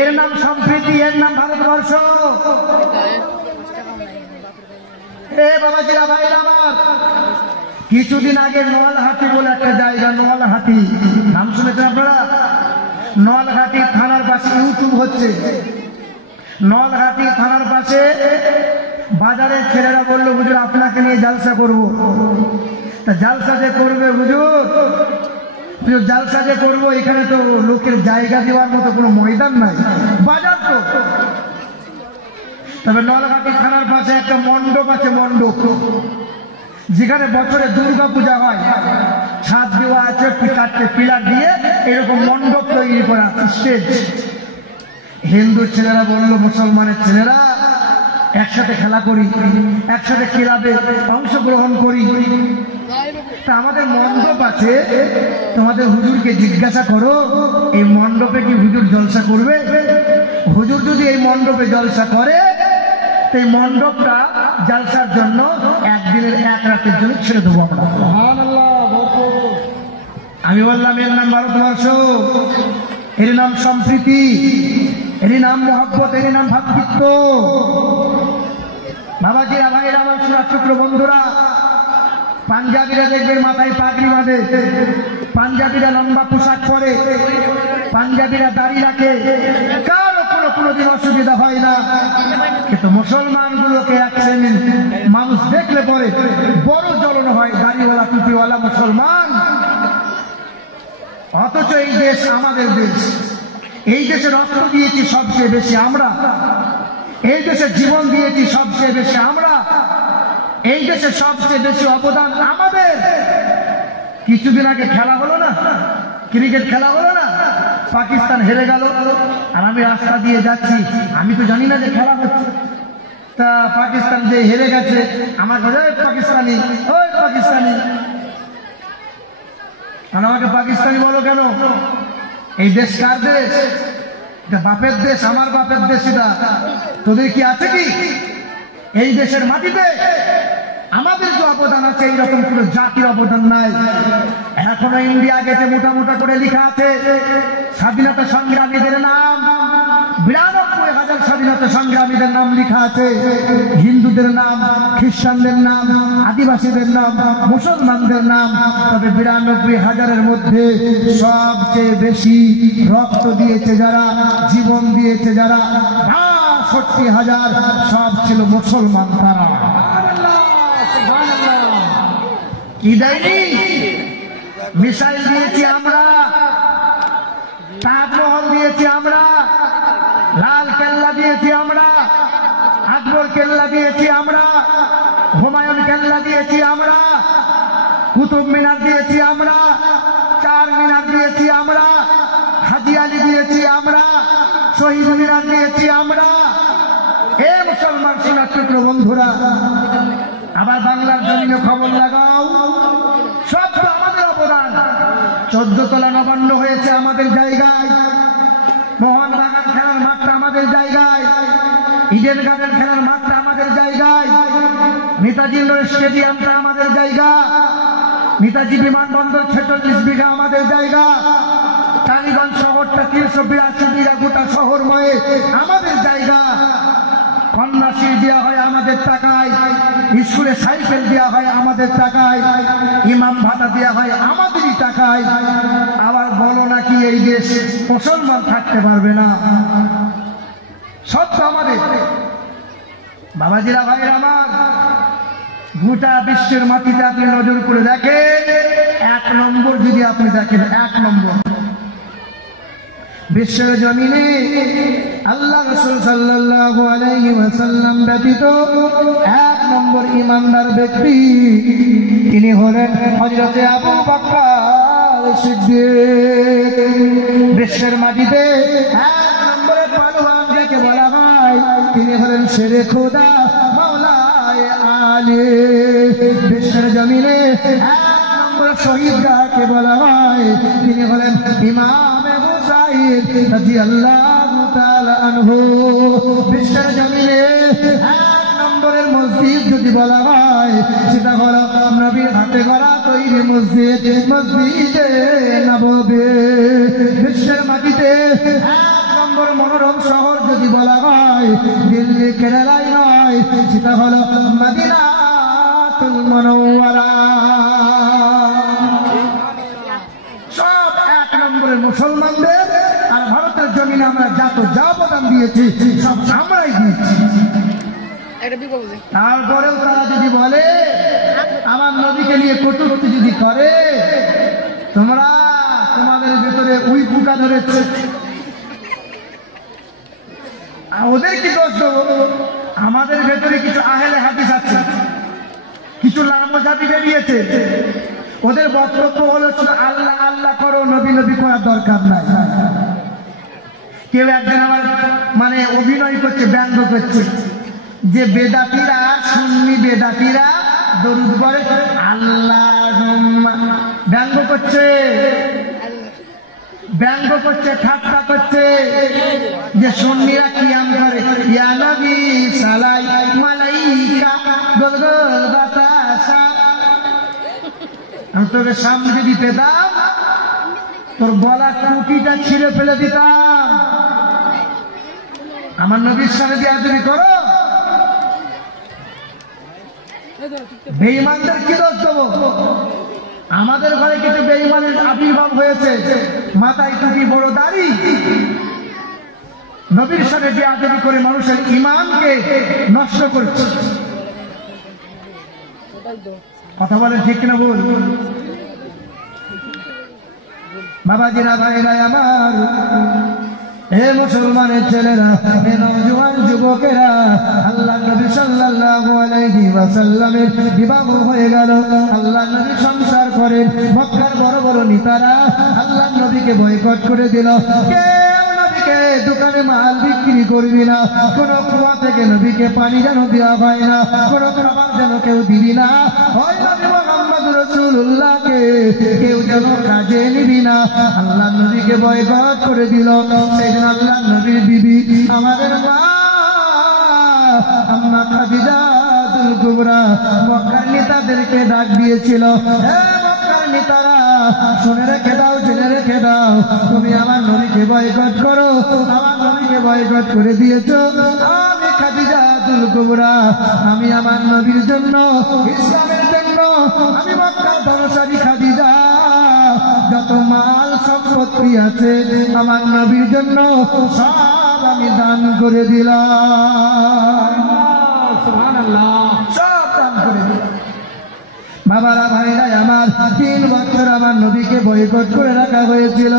এর নাম সম্প্রীতি, এর নাম ভারতবর্ষ। এ বাবাজিরা, ভাইরা আমার, কিছুদিন আগে নোয়ালহাটি বলে একটা জায়গা, নোয়ালহাটি নাম শুনেছেন আপনারা? নোয়ালহাটি থানার পাশে ইউটিউব হচ্ছে। নোয়ালহাটি থানার পাশে বাজারের ছেলেরা বললো, হুজুর আপনাকে নিয়ে জালসা করব। তা জালসা যে করবে হুজুর, জালসা যে করবো, এখানে তো লোকের জায়গা দেওয়ার মতো কোনো ময়দান নাই, বাজার তো। তবে নোয়ালহাটি থানার পাশে একটা মণ্ডপ আছে, মণ্ডপ, যেখানে বছরে দুর্গা পূজা হয়। ছাদ দেওয়া আছে, 4টে পিলার দিয়ে এরকম মণ্ডপ তৈরি করা স্টেজ। হিন্দু ছেলেরা বললো, মুসলমানের ছেলেরা একসাথে খেলা করি, একসাথে ক্লাবে অংশগ্রহণ করি। তা আমাদের মণ্ডপ আছে, তোমাদের হুজুরকে জিজ্ঞাসা করো এই মণ্ডপে কি হুজুর জলসা করবে? হুজুর যদি এই মণ্ডপে জলসা করে, এই মণ্ডপটা জলসার জন্য একদিনের 1 রাতের জন্য ছেড়ে দেবো আমরা। আমি বললাম, এর নাম ভারতবর্ষ, এর নাম সম্প্রীতি, এর নাম মহব্বত, এর নাম ভাতৃত্ব। বাবাজিরা, ভাইরা আমার, সোনার টুকরো বন্ধুরা, পাঞ্জাবিরা দেখবেন মাথায় পাগড়ি বাঁধে, পাঞ্জাবিরা লম্বা পোশাক পরে, পাঞ্জাবিরা দাড়ি রাখে, কারো কোনোদিন অসুবিধা হয় না। কিন্তু মুসলমানগুলোকে এক শ্রেণীর মানুষ দেখলে পরে বড় জ্বলন হয়, দাড়িওয়ালা টুপিওয়ালা মুসলমান। অথচ এই দেশ আমাদের দেশ, এই দেশে রক্ত দিয়েছি সবচেয়ে বেশি আমরা, এই দেশে জীবন দিয়েছি সবচেয়ে বেশি আমরা, এই দেশে সবচেয়ে বেশি অবদান আমাদের। কিছুদিন আগে খেলা হলো না, ক্রিকেট খেলা হলো না, পাকিস্তান হেরে গেল, আর আমি রাস্তা দিয়ে যাচ্ছি, আমি তো জানি না যে খেলা হচ্ছে। তা পাকিস্তান যে হেরে গেছে, আমার কাছে পাকিস্তানি, ওই পাকিস্তানি, আমাকে পাকিস্তানি বলো কেন? এই দেশ কার দেশ? এটা বাপের দেশ, আমার বাপের দেশ। এটা তোদের কি আছে কি? এই দেশের মাটিতে আমাদের যে অবদান আছে, এইরকম কোনো জাতির অবদান নাই। এখনো ইন্ডিয়া গেটে মোটা মোটা করে লেখা আছে স্বাধীনতা সংগ্রামীদের নাম, 92,000 স্বাধীনতা সংগ্রামীদের নাম লেখা আছে। হিন্দুদের নাম, খ্রিস্টানদের নাম, আদিবাসীদের নাম, মুসলমানদের নাম। তবে 92,000-এর মধ্যে সবচেয়ে বেশি রক্ত দিয়েছে যারা, জীবন দিয়েছে যারা, 62,000 সব ছিল মুসলমান। তারা কি দেয়নি? মিসাইল দিয়েছি আমরা, তাজমহল দিয়েছি আমরা, লাল কেল্লা দিয়েছি আমরা, আকবর কেল্লা দিয়েছি আমরা, হুমায়ুন কেল্লা দিয়েছি আমরা, কুতুব মিনার দিয়েছি আমরা, চার মিনার দিয়েছি আমরা, হাজি আলী দিয়েছি আমরা, শহীদ মিনার দিয়েছি আমরা। এ মুসলমান সোনার টুকরো বন্ধুরা, আবার বাংলার জমিনে খবর লাগাও, সব তো আমাদের অবদান। 14 তলা নবান্ন হয়েছে আমাদের জায়গায়, মোহনবাগান খেলার মাঠটা আমাদের জায়গায়, ইডেন গার্ডেন খেলার মাঠটা আমাদের জায়গায়, নেতাজি স্টেডিয়ামটা আমাদের জায়গা, নেতাজি বিমানবন্দর 46 বিঘা আমাদের জায়গা, টালিগঞ্জ শহরটা 382 বিঘা গোটা শহরময় আমাদের জায়গা। কন্যাশ্রী দেওয়া হয় আমাদের টাকায়, স্কুলে সাইকেল দেওয়া হয় আমাদের টাকায়, ইমাম ভাতা দেওয়া হয় আমাদেরই টাকায়। আবার বলো নাকি এই দেশ মুসলমান থাকতে পারবে না? সব তো আমাদের। বাবাজিরা, ভাইরা আমার, গোটা বিশ্বের মাটিতে আপনি নজর করে দেখেন, 1 নম্বর যদি আপনি দেখেন, 1 নম্বর বিশ্বের জমিনে আল্লাহ রাসূল সাল্লাল্লাহু আলাইহি ওয়াসাল্লাম ব্যতীত 1 নম্বর ঈমানদার ব্যক্তি তিনি হলেন হযরতে আবু বকর সিদ্দিক। বিশ্বের মাটিতে 1 নম্বরে পালোয়ান যাকে বলা হয় তিনি হলেন শেরে খোদা মাওলায়ে আলী। বিশ্বের জমিনে 1 নম্বরে শহীদ যাকে বলা হয় তিনি হলেন ইমাম রাদিয়াল্লাহু তাআলা আনহু। বিশ্বের জমিনে 1 নম্বরের মসজিদ যদি বলা হয় সেটা হলো নবীর হাতে গড়া তৈরি মসজিদ, মসজিদে নববী। বিশ্বের মাটিতে 1 নম্বর মনোরম শহর যদি বলা হয় দিল্লি কেরালাই নয়, সেটা হলো মদিনাতুল মুনাওয়ারা। সব 1 নম্বরের মুসলমানদের। আর ভারতের জমিনে আমরা যা অবদান দিয়েছি সব আমরাই দিয়েছি। তারপরেও তারা যদি বলে আমার নবীকে নিয়ে কটূক্তি যদি করে, তোমরা তোমাদের ভেতরে উই ফুকা ধরেছে, ওদের কি দোষ দেবো? আমাদের ভেতরে কিছু আহলে হাদিস আছে, কিছু লামজাবি বেরিয়েছে, ওদের বক্তব্য হলো শুধু আল্লাহ আল্লাহ করো, নবী নবী করার দরকার নাই। কেউ একজন আমার মানে অভিনয় করছে, ব্যঙ্গ করছে যে বেদাতিরা, সুন্নি বেদাতিরা দরুদ পড়ে আল্লাহুম্মা, ব্যঙ্গ করছে, ঠাট্টা করছে যে সুন্নিরা কিয়াম করে ইয়া নবী সালাই মালাইকা গোল গোল বাতাসা। আমি তোকে সামনে যদি পেতাম তোর গলার টুপিটা ছিঁড়ে ফেলে দিতাম। আমার নবীর সামনে দিয়ে তুমি করো, বেঈমানদের কি দোষ দেবো? আমাদের ঘরে কিছু বেঈমানের আবির্ভাব হয়েছে, মাথায় টুপি, বড় দাড়ি, নবীর সাথে বেয়াদবি করে মানুষের ঈমানকে নষ্ট করছে। কথা বলেন ঠিক কিনা ভুল? বাবাজিরা, ভাইরা আমার, হে মুসলমানের ছেলেরা, হে নওজোয়ান যুবকেরা, আল্লাহ নবী সাল্লাল্লাহু আলাইহি ওয়াসাল্লামের বিবাহ হয়ে গেল। আল্লাহ নবী সংসার করেন। মক্কার বড় বড় নেতারা আল্লাহ নবীকে বয়কট করে দিল। কেউ নবীকে দোকানে মাল বিক্রি করবি না, কোন কুয়া থেকে নবীকে পানি যেন দেওয়া হয় না, কোন খাবার যেন কেউ দিবি না, ওই নবী মুহাম্মদ রাসূলুল্লাহকে কেউ যেন কাজে নিবি না। আল্লাহ নবীকে বয়কট করে দিল। সেদিন আল্লাহ নবীর বিবি, আমাদের মা আম্মা খাদিজাতুল কুবরা মক্কার নেতাদেরকে ডাক দিয়েছিল, হে মক্কার নেতারা, শুনে রেখে দাও, জেনে রেখে দাও, তুমি আমার নবীকে বয়কট করো, আমার নবীকে বয়কট করে দিয়েছো। আমি খাদিজাতুল কুবরা, আমি আমার নবীর জন্য, ইসলামের জন্য, আমি মক্কার ধনশালী খাদিজা, যত মাল সম্পত্তি আছে আমার নবীর জন্য সব আমি দান করে দিলাম। সুবহানাল্লাহ, সব দান করে দিলাম। বাবারা, ভাইরা আমার, 3 বছর আমার নবীকে বয়কট করে রাখা হয়েছিল।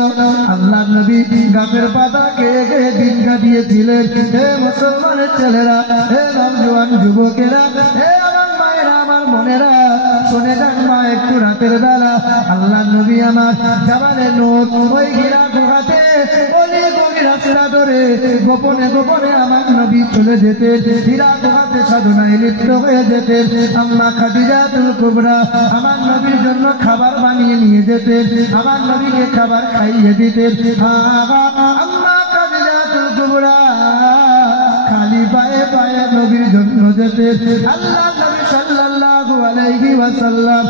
আল্লাহ নবী গাছের পাতা খেয়ে খেয়ে দিন কাটিয়েছিলেন। হে মুসলমানের ছেলেরা, হে নওজোয়ান যুবকেরা, হে আমার মায়েরা, আমার বোনেরা, শুনে যান মা, একটু রাতের বেলা আল্লাহ নবী আমার জাবালে নূর, ওই হীরা গুহাতে গলি গলি রাস্তা ধরে গোপনে গোপনে আমার নবী চলে যেতেন। হীরা গুহাতে সাধনায় লিপ্ত হয়ে যেতেন। আম্মা খাদিজাতুল কুবরা আমার নবীর জন্য খাবার বানিয়ে নিয়ে যেতেন, আমার নবীকে খাবার খাইয়ে দিতেন। আম্মা খাদিজাতুল কুবরা খালি পায়ে পায়ে নবীর জন্য যেতেন। আল্লাহ নবী সাল্লাল্লাহু আলাইহি ওয়াসাল্লাম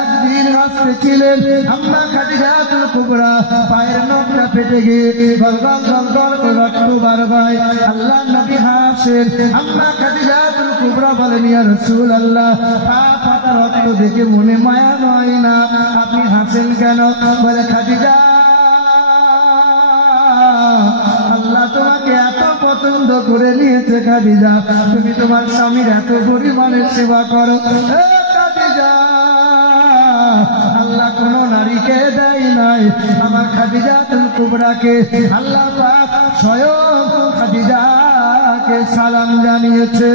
একদিন হাসতে ছিলেন। আম্মা খাদিজাতুল কুবরা পায়ের নখটা ফেটে গিয়ে গলগল গলগল করে রক্ত বার হয়। আল্লাহ নবী হাসেন। আম্মা খাদিজাতুল কুবরা বলেন, ইয়া রাসূলুল্লাহ, পা ফাটা রক্ত দেখে মনে মায়া নয় না, আপনি হাসেন কেন? বলে, খাদিজা, আল্লাহ তোমাকে এত পছন্দ করে নিয়েছে খাদিজা, তুমি তোমার স্বামীর এত পরিমাণের সেবা করো। খাদিজা, আল্লাহ কোন নারীকে দেয় নাই, আমার খাদিজাতুল কুবরাকে আল্লাহ পাক স্বয়ং খাদিজাকে সালাম জানিয়েছে।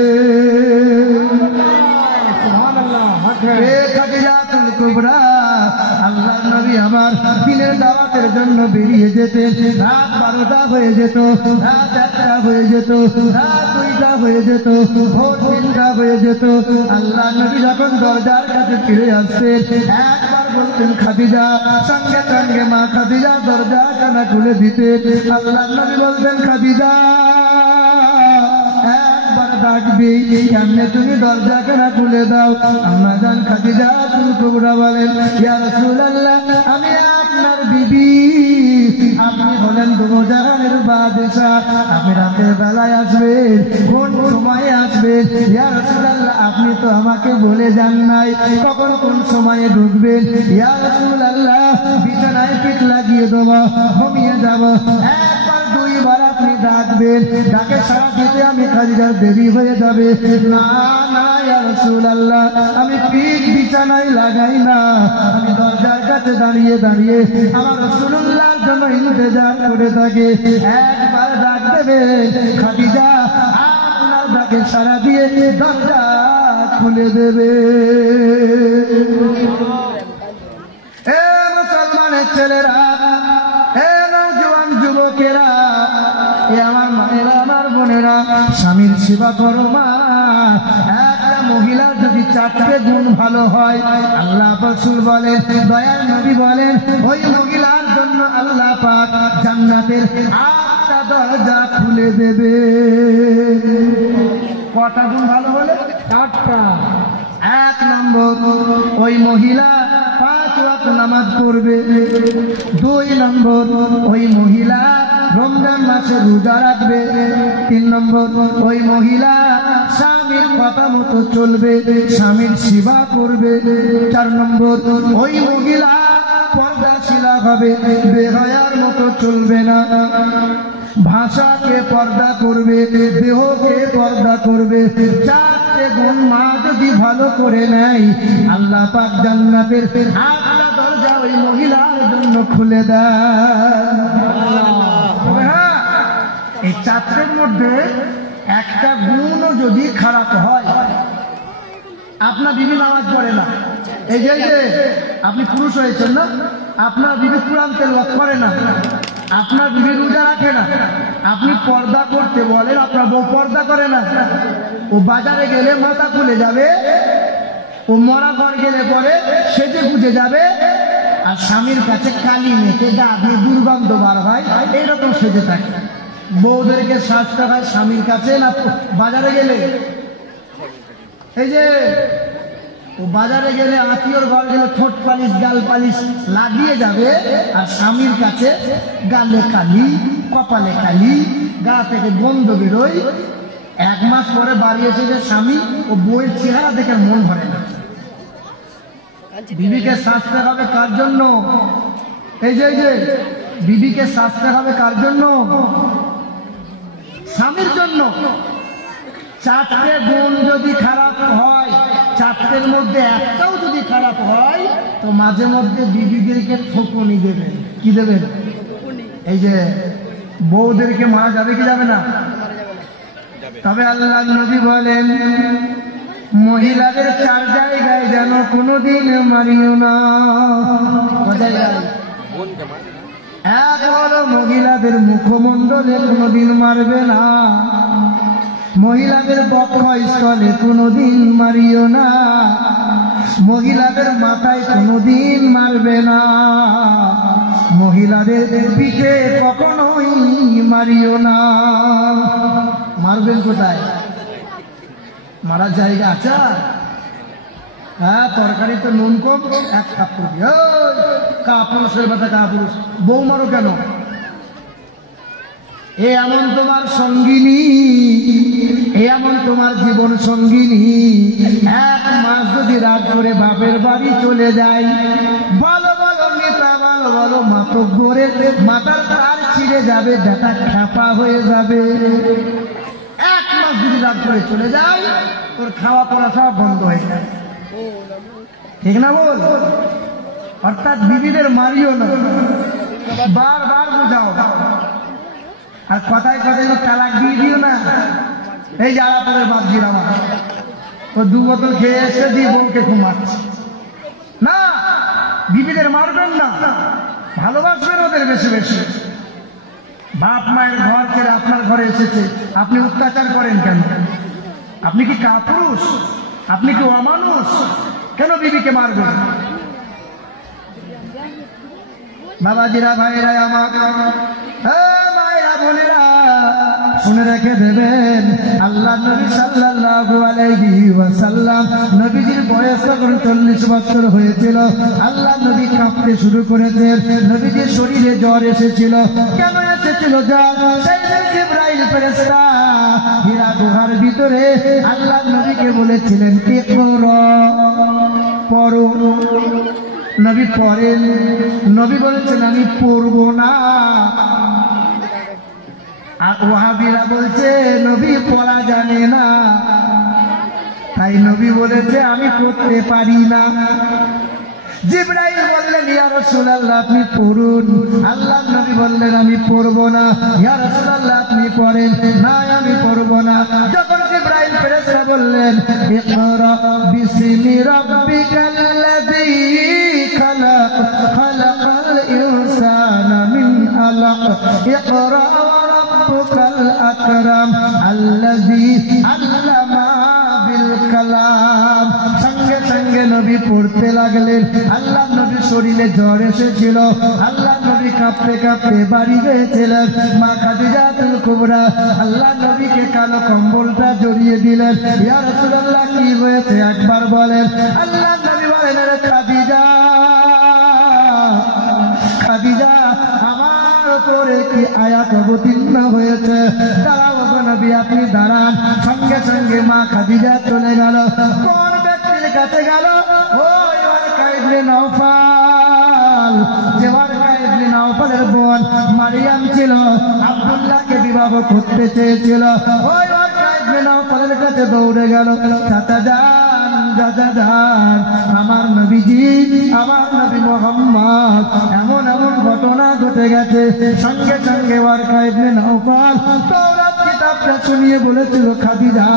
খাদিজাতুল কুবরা, আল্লাহ নবী আমার দিনের দাওয়াতের জন্য বেরিয়ে যেতেন। রাত 12টা হয়ে যেত, রাত 1টা হয়ে যেত, রাত 2টা হয়ে যেত, ভোর 3টা হয়ে যেত। আল্লাহ নবী যখন দরজার কাছে ফিরে আসতেন, একবার বলতেন খাদিজা, সঙ্গে সঙ্গে মা খাদিজা দরজা টানা খুলে দিতেন। আল্লাহ নবী বলতেন, খাদিজা, ডাকবি, কেমনে তুমি দরজা কেনা খুলে দাও? আম্মা জান খাদিজাতুল কুবরা বলেন, ইয়া রাসূলুল্লাহ, আমি আপনার বিবি, আপনি হলেন দুজাহানের বাদশাহ, আপনি রাতের বেলায় আসবেন, কোন সময়ে আসবেন? ইয়া রাসূলুল্লাহ, আপনি তো আমাকে বলে যান নাই কখন কোন সময়ে ঢুকবেন। ইয়া রাসূলুল্লাহ, বিছানায় পিঠ লাগিয়ে দেবো, ঘুমিয়ে যাব। একবার 2বার আপনি ডাকবেন, ডাকে সারা দিতে আমি খাদিজার দেরি হয়ে যাবে। না না ইয়া রাসূলুল্লাহ, আমি পিঠ বিছানায় লাগাই না, আমি দরজার কাছে দাঁড়িয়ে দাঁড়িয়ে আমার রাসূলুল্লাহর জন্য ইন্তজার করে থাকি। একবার ডাক দেবে খাদিজা, আপনার ডাকে সারা দিয়ে দরজা খুলে দেবে। এ মুসলমানের ছেলেরা, এ নওজোয়ান যুবকেরা, এ আমার মায়েরা, আমার বোনেরা, স্বামীর সেবা করো মা। একটা মহিলার যদি 4টে গুণ ভালো হয়, আল্লাহ রাসূল বলেন, দয়াল নবী বলেন, ওই মহিলার জন্য আল্লাহ পাক জান্নাতের 8টা দরজা খুলে দেবে। কটা গুণ ভালো হলে? 8টা। 1 নম্বর, ওই মহিলা 5 ওয়াক্ত নামাজ পড়বে। 2 নম্বর, ওই মহিলা রমজান মাসে রোজা রাখবে। 3 নম্বর, ওই মহিলা স্বামীর কথা মতো চলবে, স্বামীর সেবা করবে। 4 নম্বর, ওই মহিলা পর্দাশীলা হবে, বেহায়ার মতো চলবে না। ভাষাকে পর্দা করবে, দেহকে পর্দা করবে। 4টে গুণ মা যদি ভালো করে নেয়, আল্লাহ পাক জান্নাতের 8টা দরজা ওই মহিলার জন্য খুলে দেয়। হ্যাঁ, এই 4টের মধ্যে একটা গুণও যদি খারাপ হয়, আপনার বিবি নামাজ পড়ে না, এই যে আপনি পুরুষ হয়েছেন না, আপনার বিবি কুরআন তেলাওয়াত করে না, আপনার বিবি রোজা রাখে না, আপনি পর্দা করতে বলেন, আপনার বউ পর্দা করে না, ও বাজারে গেলে মাথা খুলে যাবে, ও মরা ঘর গেলে পরে সেজে গুজে যাবে, আর স্বামীর কাছে কালি মেখে গা দিয়ে দুর্গন্ধ বার হয়, এইরকম সেজে থাকে। বউদেরকে সাজতে হয় স্বামীর কাছে না বাজারে গেলে? এই যে ও বাজারে গেলে, আত্মীয়র ঘর গেলে ঠোঁট পালিশ গাল পালিশ লাগিয়ে যাবে, আর স্বামীর কাছে গালে কালি, কপালে কালি, গা থেকে গন্ধ বেরোয়। 1 মাস পরে বাড়ি এসে যে স্বামী ও বউয়ের চেহারা দেখে মন ভরে না। বিবিকে সাজতে হবে কার জন্য? এই যে বিবিকে সাজতে হবে কার জন্য? স্বামীর জন্য। 4টে গুণ যদি খারাপ হয়, 4টের মধ্যে একটাও যদি খারাপ হয়, তো মাঝে মধ্যে বিবিদেরকে ঠকুনি দেবেন। কি দেবেন? এই যে বউদেরকে মারা যাবে কি যাবে না? তবে আল্লাহ নবী বলেন, মহিলাদের 4 জায়গায় যেন কোনোদিন মারিও না। এক হলো মহিলাদের মুখমণ্ডলে কোনোদিন মারবে না, মহিলাদের বক্ষস্থলে কোনোদিন মারিও না, মহিলাদের মাথায় কোনোদিন মারবে না, মহিলাদের পিঠে কখনোই মারিও না। মারবেন কোথায়? মারার জায়গা আছে? হ্যাঁ, তরকারি তো নুন কম, 1 থাপ্পড় দিয়ে কাপুরুষের কথা, কাপুরুষ বউ মারো কেন? এ এমন তোমার সঙ্গিনী, এ এমন তোমার জীবন সঙ্গিনী। 1 মাস যদি রাত করে বাপের বাড়ি চলে যায়, ভালো ভালো নেতা, ভালো ভালো মাতব্বরের মাথার তার ছিঁড়ে যাবে, বেটা খ্যাপা হয়ে যাবে। 1 মাস যদি রাত করে চলে যায়, তোর খাওয়া পড়া সব বন্ধ হয়ে যায়। ঠিক না বল? অর্থাৎ বিবিদের মারিও না, বারবার বোঝাও, আর কথায় কথায় তালাক দিয়ে দিও না। এই যারা তোদের বাপজির আমার, ও 2 বোতল খেয়ে এসে দিয়ে বউকে ঘুমাচ্ছে না। বিবিদের মারবেন না, ভালোবাসবেন ওদের বেশি বেশি। বাপ মায়ের ঘর ছেড়ে আপনার ঘরে এসেছে, আপনি অত্যাচার করেন কেন? আপনি কি কাপুরুষ? আপনি কি অমানুষ? কেন বিবিকে মারবেন? বাবাজিরা, ভাইরা আমার, মায়েরা বোনেরা, শুনে রেখে দেবেন, আল্লাহ নবী সাল্লাল্লাহু আলাইহি ওয়াসাল্লাম, নবীজির বয়স যখন 40 বছর হয়েছিল, আল্লাহ নবী কাঁপতে শুরু করেছেন। নবীজির শরীরে জ্বর এসেছিল। কেন এসেছিল জ্বর? জিবরাইল ফেরেশতা হীরা গুহার ভিতরে আল্লাহ নবীকে বলেছিলেন, ইকরা, পড়ো। নবী পড়েন। নবী বলেছেন, আমি পড়বো না। আর ওয়াহাবিরা বলছে নবী পড়া জানে না, তাই নবী বলেছে আমি পড়তে পারি না। জিবরাইল বললেন, ইয়া রাসূলুল্লাহ আপনি পড়ুন। আল্লাহ নবী বললেন, আমি পড়বো না। ইয়া রাসূলুল্লাহ আপনি পড়েন। না, আমি পড়বো না। যখন জিবরাইল ফেরেশতা বললেন, ইকরা বিসমি রাব্বিকাল্লাযী খালাক, খালাকাল ইনসানা মিন আলাক, ইকরা ওয়া রাব্বুকাল আকরাম আল্লাযী আল্লামা বিল কালাম। সঙ্গে সঙ্গে নবী পড়তে লাগলেন। আল্লাহ নবীর শরীরে জ্বর এসেছিল। আল্লাহ নবী কাঁপতে কাঁপতে বাড়ি গিয়েছিলেন। মা খাদিজাতুল কুবরা আল্লাহ নবীকে কালো কম্বলটা জড়িয়ে দিলেন। ইয়া রাসূলুল্লাহ কি হয়েছে একবার বলেন। আল্লাহ নবী বলেন, আরে খাদিজা, খাদিজা, আমার উপরে কি আয়াত অবতীর্ণ হয়েছে? দাঁড়াও নবী আপনি দাঁড়ান। সঙ্গে সঙ্গে মা খাদিজা চলে গেল। কোন ব্যক্তির কাছে গেল? ওই ওয়ারকা ইবনে নওফাল। যে ওয়ারকা ইবনে নওফালের বোন মারিয়াম ছিল, আব্দুল্লাহকে বিবাহ করতে চেয়েছিল। ওই ওয়ারকা ইবনে নওফালের কাছে দৌড়ে গেল, চাচা যান, চাচা যান, আমার নবীজি, আমার নবী মুহাম্মদ এমন এমন ঘটনা ঘটে গেছে। সঙ্গে সঙ্গে ওয়ারকা ইবনে নওফাল তাওরাত কিতাবটা শুনিয়ে বলেছিল, খাদিজা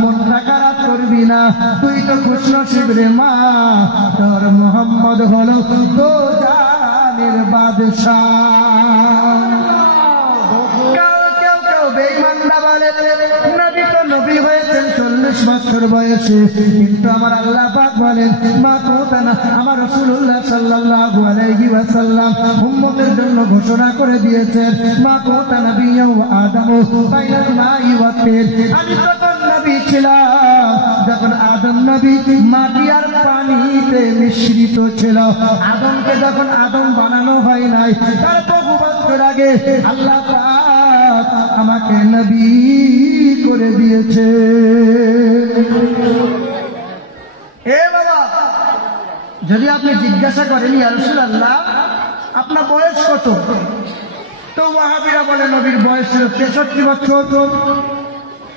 মনটা খারাপ করবি না, তুই তো খুশনসিব রে মা, তোর মুহাম্মদ হলো তো জানের বাদশাহ। কেউ বেঈমানরা বলে নবী তো নবী হয়েছেন 40 বছর বয়সে, কিন্তু আমার আল্লাহ পাক বলেন মা কোতানা, আমার রাসূলুল্লাহ সাল্লাল্লাহু আলাইহি ওয়াসাল্লাম উম্মতের জন্য ঘোষণা করে দিয়েছেন মা কোতানা বিয়া আদম বাইনাল মাই ওয়া তিন। আমি তখন নবী ছিলাম যখন আদম নবী মাটি আর পানিতে মিশ্রিত ছিল। আদমকে যখন আদম বানানো হয় নাই, তার বহু বছর আগে আল্লাহ পাক আমাকে নবী করে দিয়েছে। এ বাবা, যদি আপনি জিজ্ঞাসা করেন ইয়া রাসূলুল্লাহ আপনার বয়স কত, তো ওয়াহাবীরা বলে নবীর বয়স ছিল 63 বছর।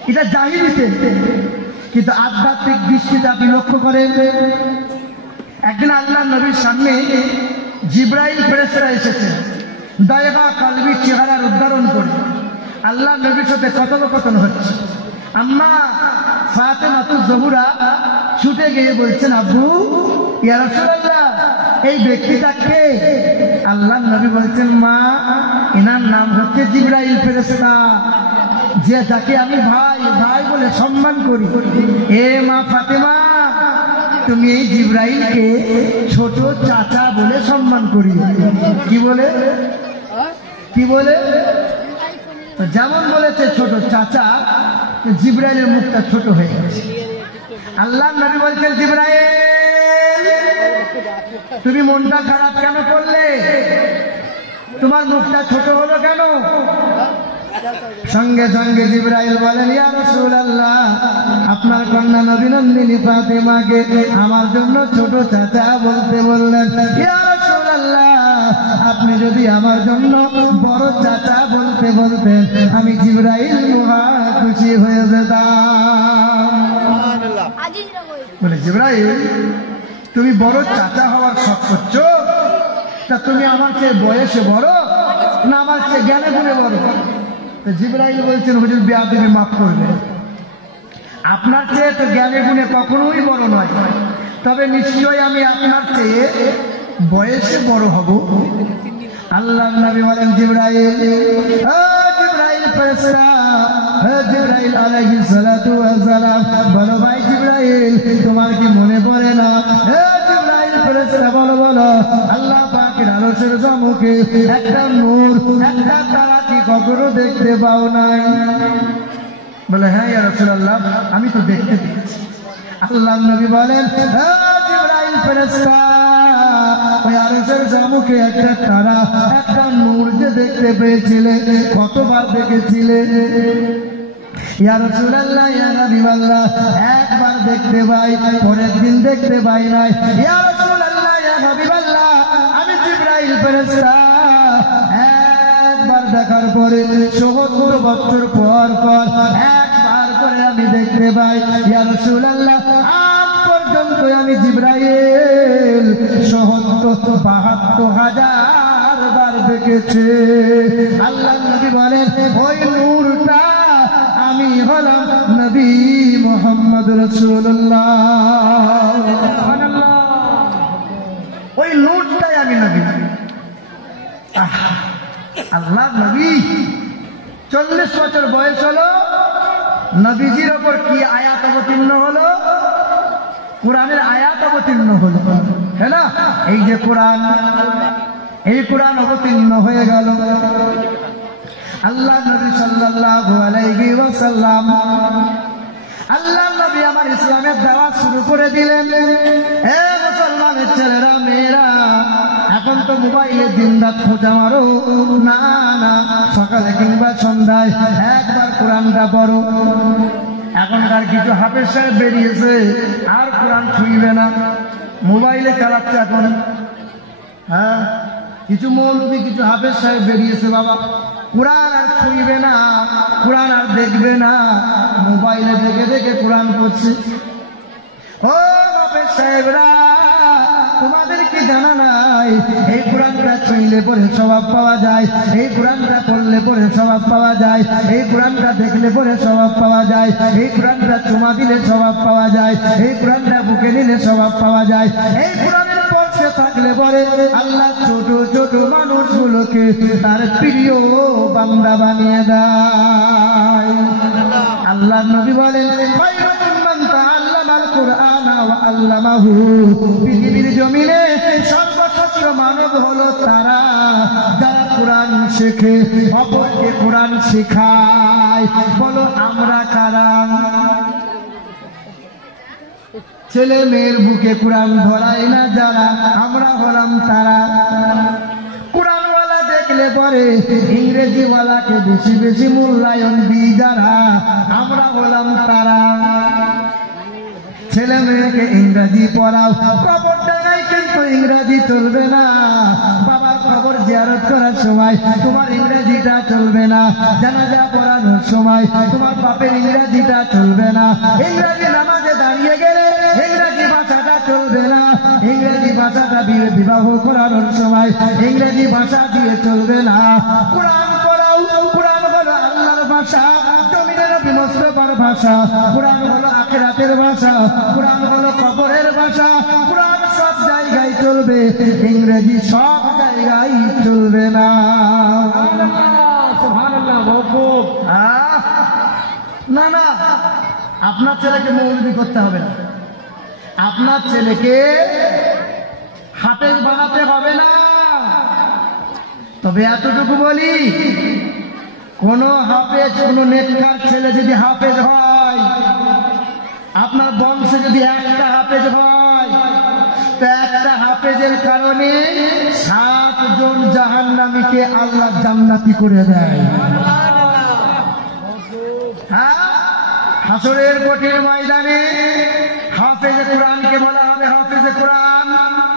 এটা জাহিলিতে। কিন্তু আধ্যাত্মিক দৃষ্টিতে আপনি লক্ষ্য করেন, একদিন আল্লাহ নবীর সামনে জিবরাইল ফেরেশতা এসেছে দায়বা কালবি চেহারার উদ্ধারণ করে। আল্লাহ নবীর সাথে কথোপকথন হচ্ছে। আম্মা ফাতেমাতুজ জোহরা ছুটে গিয়ে বলছেন, আব্বু ইয়া রাসূলুল্লাহ এই ব্যক্তিটা কে? আল্লাহ নবী বলছেন, মা এনার নাম হচ্ছে জিবরাইল ফেরেশতা, যে যাকে আমি ভাই ভাই বলে সম্মান করি। এ মা ফাতেমা, তুমি এই জিবরাইলকে ছোট চাচা বলে সম্মান করি। কি বলে? কি বলে? যেমন বলেছে ছোট চাচা, জিবরাইলের মুখটা ছোট হয়ে গেছে। আল্লাহ নবী বলছেন, জিবরাইল তুমি মনটা খারাপ কেন করলে? তোমার মুখটা ছোট হলো কেন? সঙ্গে সঙ্গে জিবরাইল বলেন, ইয়া রাসূলুল্লাহ আপনার কন্যা নবীনন্দিনী ফাতেমাকে আমার জন্য ছোট চাচা বলতে বললেন। ইয়া রাসূলুল্লাহ আপনি যদি আমার জন্য বড় চাচা বলতে বলতেন, আমি জিবরাইল মহা খুশি হয়ে যেতাম। বলে, জিবরাইল তুমি বড় চাচা হওয়ার শখ করছো, তা তুমি আমার চেয়ে বয়সে বড় না আমার চেয়ে জ্ঞানে গুণে বড়? জিবরাইল বলছেন, হুজুর বেয়াদবি মাফ করবেন, আপনার চেয়ে তো জ্ঞানে গুণে কখনোই বড় নয়, তবে নিশ্চয়ই আমি আপনার চেয়ে বয়সে বড় হব। আল্লাহ নবী বলেন, জিবরাইল জিবরাইল ফেরেশতা, জিবরাইল আলাইহিস সালাতু ওয়াস সালাম, বলো ভাই জিবরাইল তোমার কি মনে পড়ে না? জিবরাইল ফেরেশতা বলো বলো, আল্লাহ পাকের আরশের সম্মুখে একটা নূর, একটা তারা কি কখনো দেখতে পাও নাই? বলে, হ্যাঁ ইয়া রাসূলুল্লাহ আমি তো দেখতে পেয়েছি। আল্লাহ নবী বলেন, জিবরাইল ফেরেশতা ওই আরশের সম্মুখে একটা তারা, একটা নূর যে দেখতে পেয়েছিলে, কতবার দেখেছিলে? ইয়া রাসূলুল্লাহ ইয়া হাবিবাল্লাহ একবার দেখতে পাই, পরের দিন দেখতে পাই নাই। ইয়া রাসূলুল্লাহ ইয়া হাবিবাল্লাহ আমি জিবরাইল ফেরেশতা একবার দেখার পরে ৭৪ বছর পর পর একবার করে আমি দেখতে পাই। ইয়া রাসূলুল্লাহ আজ পর্যন্ত আমি জিবরাইল ৭৭,৭২,০০০ বার দেখেছি। আল্লাহ নবী বলেন, ওই নূরটা আমি হলাম নবী মুহাম্মদ রাসূলুল্লাহ। ওই নূরটাই আমি নবী। আল্লাহ নবী 40 বছর বয়স হলো, নবীজির ওপর কি আয়াত অবতীর্ণ হলো? কোরআনের আয়াত অবতীর্ণ হলো, হ্যাঁ না? এই যে কোরআন, এই কোরআন অবতীর্ণ হয়ে গেল। আল্লাহ নবী সাল্লাল্লাহু আলাইহি ওয়াসাল্লাম, আল্লাহ নবী আমার ইসলামের দাওয়াত শুরু করে দিলেন। এ মুসলমানের ছেলেরা মেয়েরা, এখন তো মোবাইলে দিন রাত খোঁজা মারো না, না সকালে কিংবা সন্ধ্যায় একবার কোরআনটা পড়ো। এখনকার কিছু হাফেজ সাহেব বেরিয়েছে, আর কোরআন ছুঁইবে না, মোবাইলে চালাচ্ছে এখন। হ্যাঁ, কিছু মৌলবি কিছু হাফেজ সাহেব বেরিয়েছে, বাবা কোরআন আর ছুঁইবে না, কোরআন আর দেখবে না, মোবাইলে দেখে দেখে কোরআন পড়ছে। ও হাফেজ সাহেবরা, তোমাদের কি জানা নাই এই কোরআনটা ছুঁইলে পরে স্বভাব পাওয়া যায়, এই কোরআনটা পড়লে পরে স্বভাব পাওয়া যায়, এই কোরআনটা দেখলে পরে স্বভাব পাওয়া যায়, এই কোরআনটা চুমা দিলে স্বভাব পাওয়া যায়, এই কোরআনটা বুকে নিলে স্বভাব পাওয়া যায়। এই কোরআনের পক্ষে থাকলে পরে আল্লাহ ছোট ছোট মানুষগুলোকে তার প্রিয় বান্দা বানিয়ে দেয়। আল্লাহ নবী বলেন, পৃথিবীর জমিনে সর্বশ্রেষ্ঠ মানব হলো তারা যারা কোরআন শেখে, অপরকে কোরআন শেখায়। বলো আমরা কারা? ছেলে মেয়ের বুকে কোরআন ধরায় না যারা, আমরা হলাম তারা। কোরআনওয়ালা দেখলে পরে ইংরেজিওয়ালাকে বেশি বেশি মূল্যায়ন দিই যারা, আমরা হলাম তারা। ছেলে মেয়েকে ইংরেজি পড়াও, কবর ডাঙায় কিন্তু ইংরেজি চলবে না। বাবার কবর জিয়ারত করার সময় তোমার ইংরেজিটা চলবে না, জানাজা পড়ানোর সময় তোমার বাপের ইংরেজিটা চলবে না, ইংরেজি নামাজে দাঁড়িয়ে গেলে ইংরেজি ভাষাটা চলবে না, ইংরেজি ভাষাটা বিবাহ করানোর সময় ইংরেজি ভাষা দিয়ে চলবে না। কোরআন পড়াও, কোরআন হলো আল্লাহর ভাষা, জমিনের বিমস্ত্রবার ভাষা, কোরআন হলো আখিরাতের ভাষা, কোরআন হলো কবরের ভাষা। কোরআন সব জায়গায় চলবে, ইংরেজি সব জায়গায় চলবে না। না না, আপনার ছেলেকে মৌলবি করতে হবে না, আপনার ছেলেকে হাফেজ বানাতে হবে না। তবে এতটুকু বলি, কোন হাফেজ, কোন নেককার ছেলে যদি হাফেজ হয়, আপনার বংশে যদি একটা হাফেজ হয়, তো একটা হাফেজের কারণে 7 জন জাহান্নামীকে আল্লাহ জান্নাতি করে দেয়। হ্যাঁ, হাসরের কঠিন ময়দানে হাফেজে কোরআনকে বলা হবে, হাফেজে কোরআন,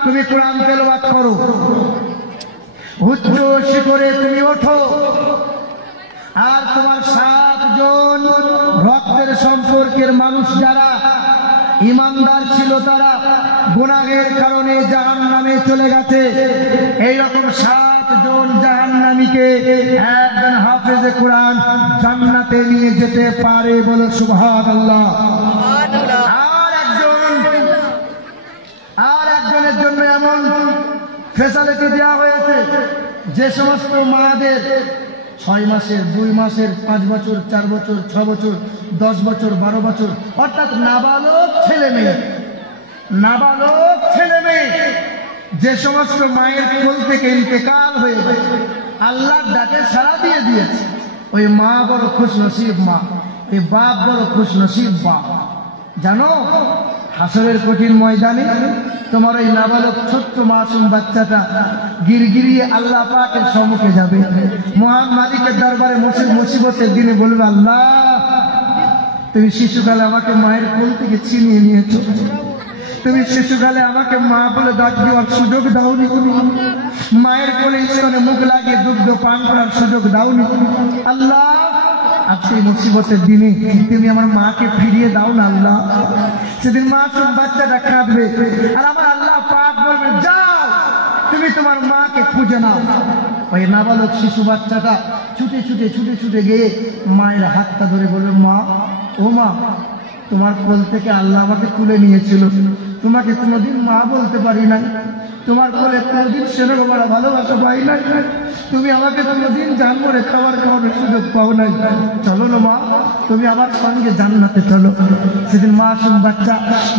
তুমি কোরআন তেলাওয়াত করো, উচ্চ শিখরে তুমি ওঠো। আর তোমার 7 জন রক্তের সম্পর্কের মানুষ যারা ইমানদার ছিল, তারা গুনাহের কারণে জাহান্নামে চলে গেছে, এইরকম 7 জন জাহান্নামীকে একজন হাফেজে কোরআন জান্নাতে নিয়ে যেতে পারে। বলো সুবহানাল্লাহ। আর একজনের জন্য এমন ফেসিলিটি দেওয়া হয়েছে, যে সমস্ত মাদের 6 মাসের, 2 মাসের, 5 বছর, 4 বছর, 6 বছর, 10 বছর, 12 বছর, অর্থাৎ নাবালক ছেলে মেয়ে, নাবালক ছেলে মেয়ে যে সমস্ত মায়ের কোল থেকে ইন্তেকাল হয়ে গেছে, আল্লাহর ডাকে সাড়া দিয়ে দিয়েছে, ওই মা বড় খুশ নসিব মা, ওই বাপ বড় খুশ নসিব বাপ। জানো, হাসরের কঠিন ময়দানে তোমার ওই নাবালক ছোট্ট মাসুম বাচ্চাটা গিরগিরিয়ে আল্লাহ পাকের সম্মুখে যাবে, মহান মালিকের দরবারে মুসিবতের দিনে বলবে, আল্লাহ তুমি শিশুকালে আমাকে মায়ের কোল থেকে ছিনিয়ে নিয়েছো, তুমি শিশুকালে আমাকে মা বলে ডাক দেওয়ার সুযোগ দাওনি, মায়ের কোলে স্তনে মুখ লাগিয়ে দুগ্ধ পান করার সুযোগ দাওনি। আল্লাহ, আজকে মুসিবতের দিনে তুমি আমার মাকে ফিরিয়ে দাও না আল্লাহ। সেদিন মাসুম বাচ্চাটা কাঁদবে, আর আমার আল্লাহ পাক বলবে, যাও তুমি তোমার মাকে খুঁজে নাও। ওই নাবালক শিশু বাচ্চাটা ছুটে ছুটে ছুটে ছুটে গিয়ে মায়ের হাতটা ধরে বলবে, মা, ও মা, তোমার কোল থেকে আল্লাহ আমাকে তুলে নিয়েছিল, তোমাকে কোনোদিন মা বলতে পারি নাই, তোমার কোলে কোনোদিন সেরকম বড় ভালোবাসা পাই নাই, তুমি আমাকে কোনোদিন জানমরে খাওয়ানোর সুযোগ পাও নাই, চলো না মা, তুমি আমার সঙ্গে জান্নাতে চলো। সেদিন মাসুম বাচ্চা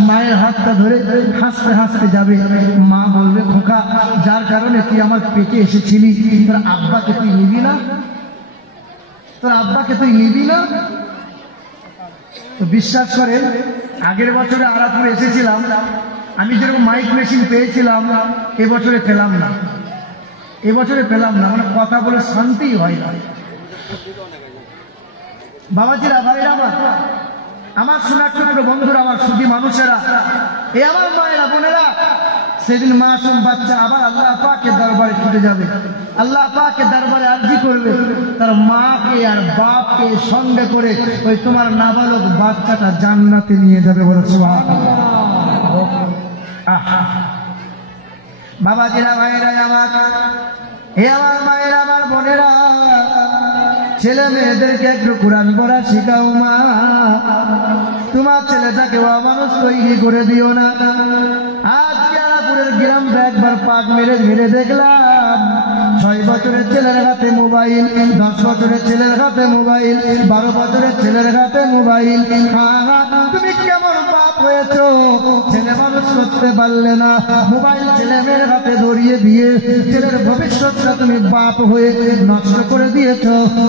মায়ের হাতটা ধরে হাসতে হাসতে যাবে। মা বলবে, খোকা, যার কারণে তুই আমার পেটে এসেছিলি, তোর আব্বাকে তুই নিবি না, তোর আব্বাকে তুই নিবি না? তো বিশ্বাস করে, আগের বছরে আরাপুরে এসেছিলাম, আমি যেরকম মাইক মেশিন পেয়েছিলাম, এবছরে পেলাম না, এবছরে পেলাম না, মানে কথা বলে শান্তি হয় না। বাবাজিরা, ভাইরা আমার সোনার টুকরো বন্ধুরা, আমার সুধী মানুষেরা, এই আমার মায়েরা, বোনেরা, সেদিন মাসুম বাচ্চা আবার আল্লাহ পাকের দরবারে ছুটে যাবে, আল্লাহ পাকের দরবারে আরজি করবে, তার মাকে আর বাপকে সঙ্গে করে ওই তোমার নাবালক বাচ্চাটা জান্নাতে নিয়ে যাবে। বলে সুবহানাল্লাহ। বাবাজিরা, ভাইরা আমার, এ আমার মায়েরা, আমার বোনেরা, ছেলে মেয়েদেরকে একটু কোরআন পড়া শিখাও মা। তোমার ছেলেটাকে মানুষ তৈরি করে দিও না। আজকে আলাপুরের গ্রামটা একবার পাক মেরে মেরে দেখলাম, 6 বছরের ছেলের হাতে মোবাইল, 10 বছরের ছেলের হাতে মোবাইল, 12 বছরের ছেলের হাতে মোবাইল। তুমি কেমন বাপ হয়েছ? ছেলে মানুষ করতে পারলে না, মোবাইল ছেলে মেয়ের হাতে ধরিয়ে দিয়ে ছেলের ভবিষ্যৎটা তুমি বাপ হয়ে নষ্ট করে দিয়েছ।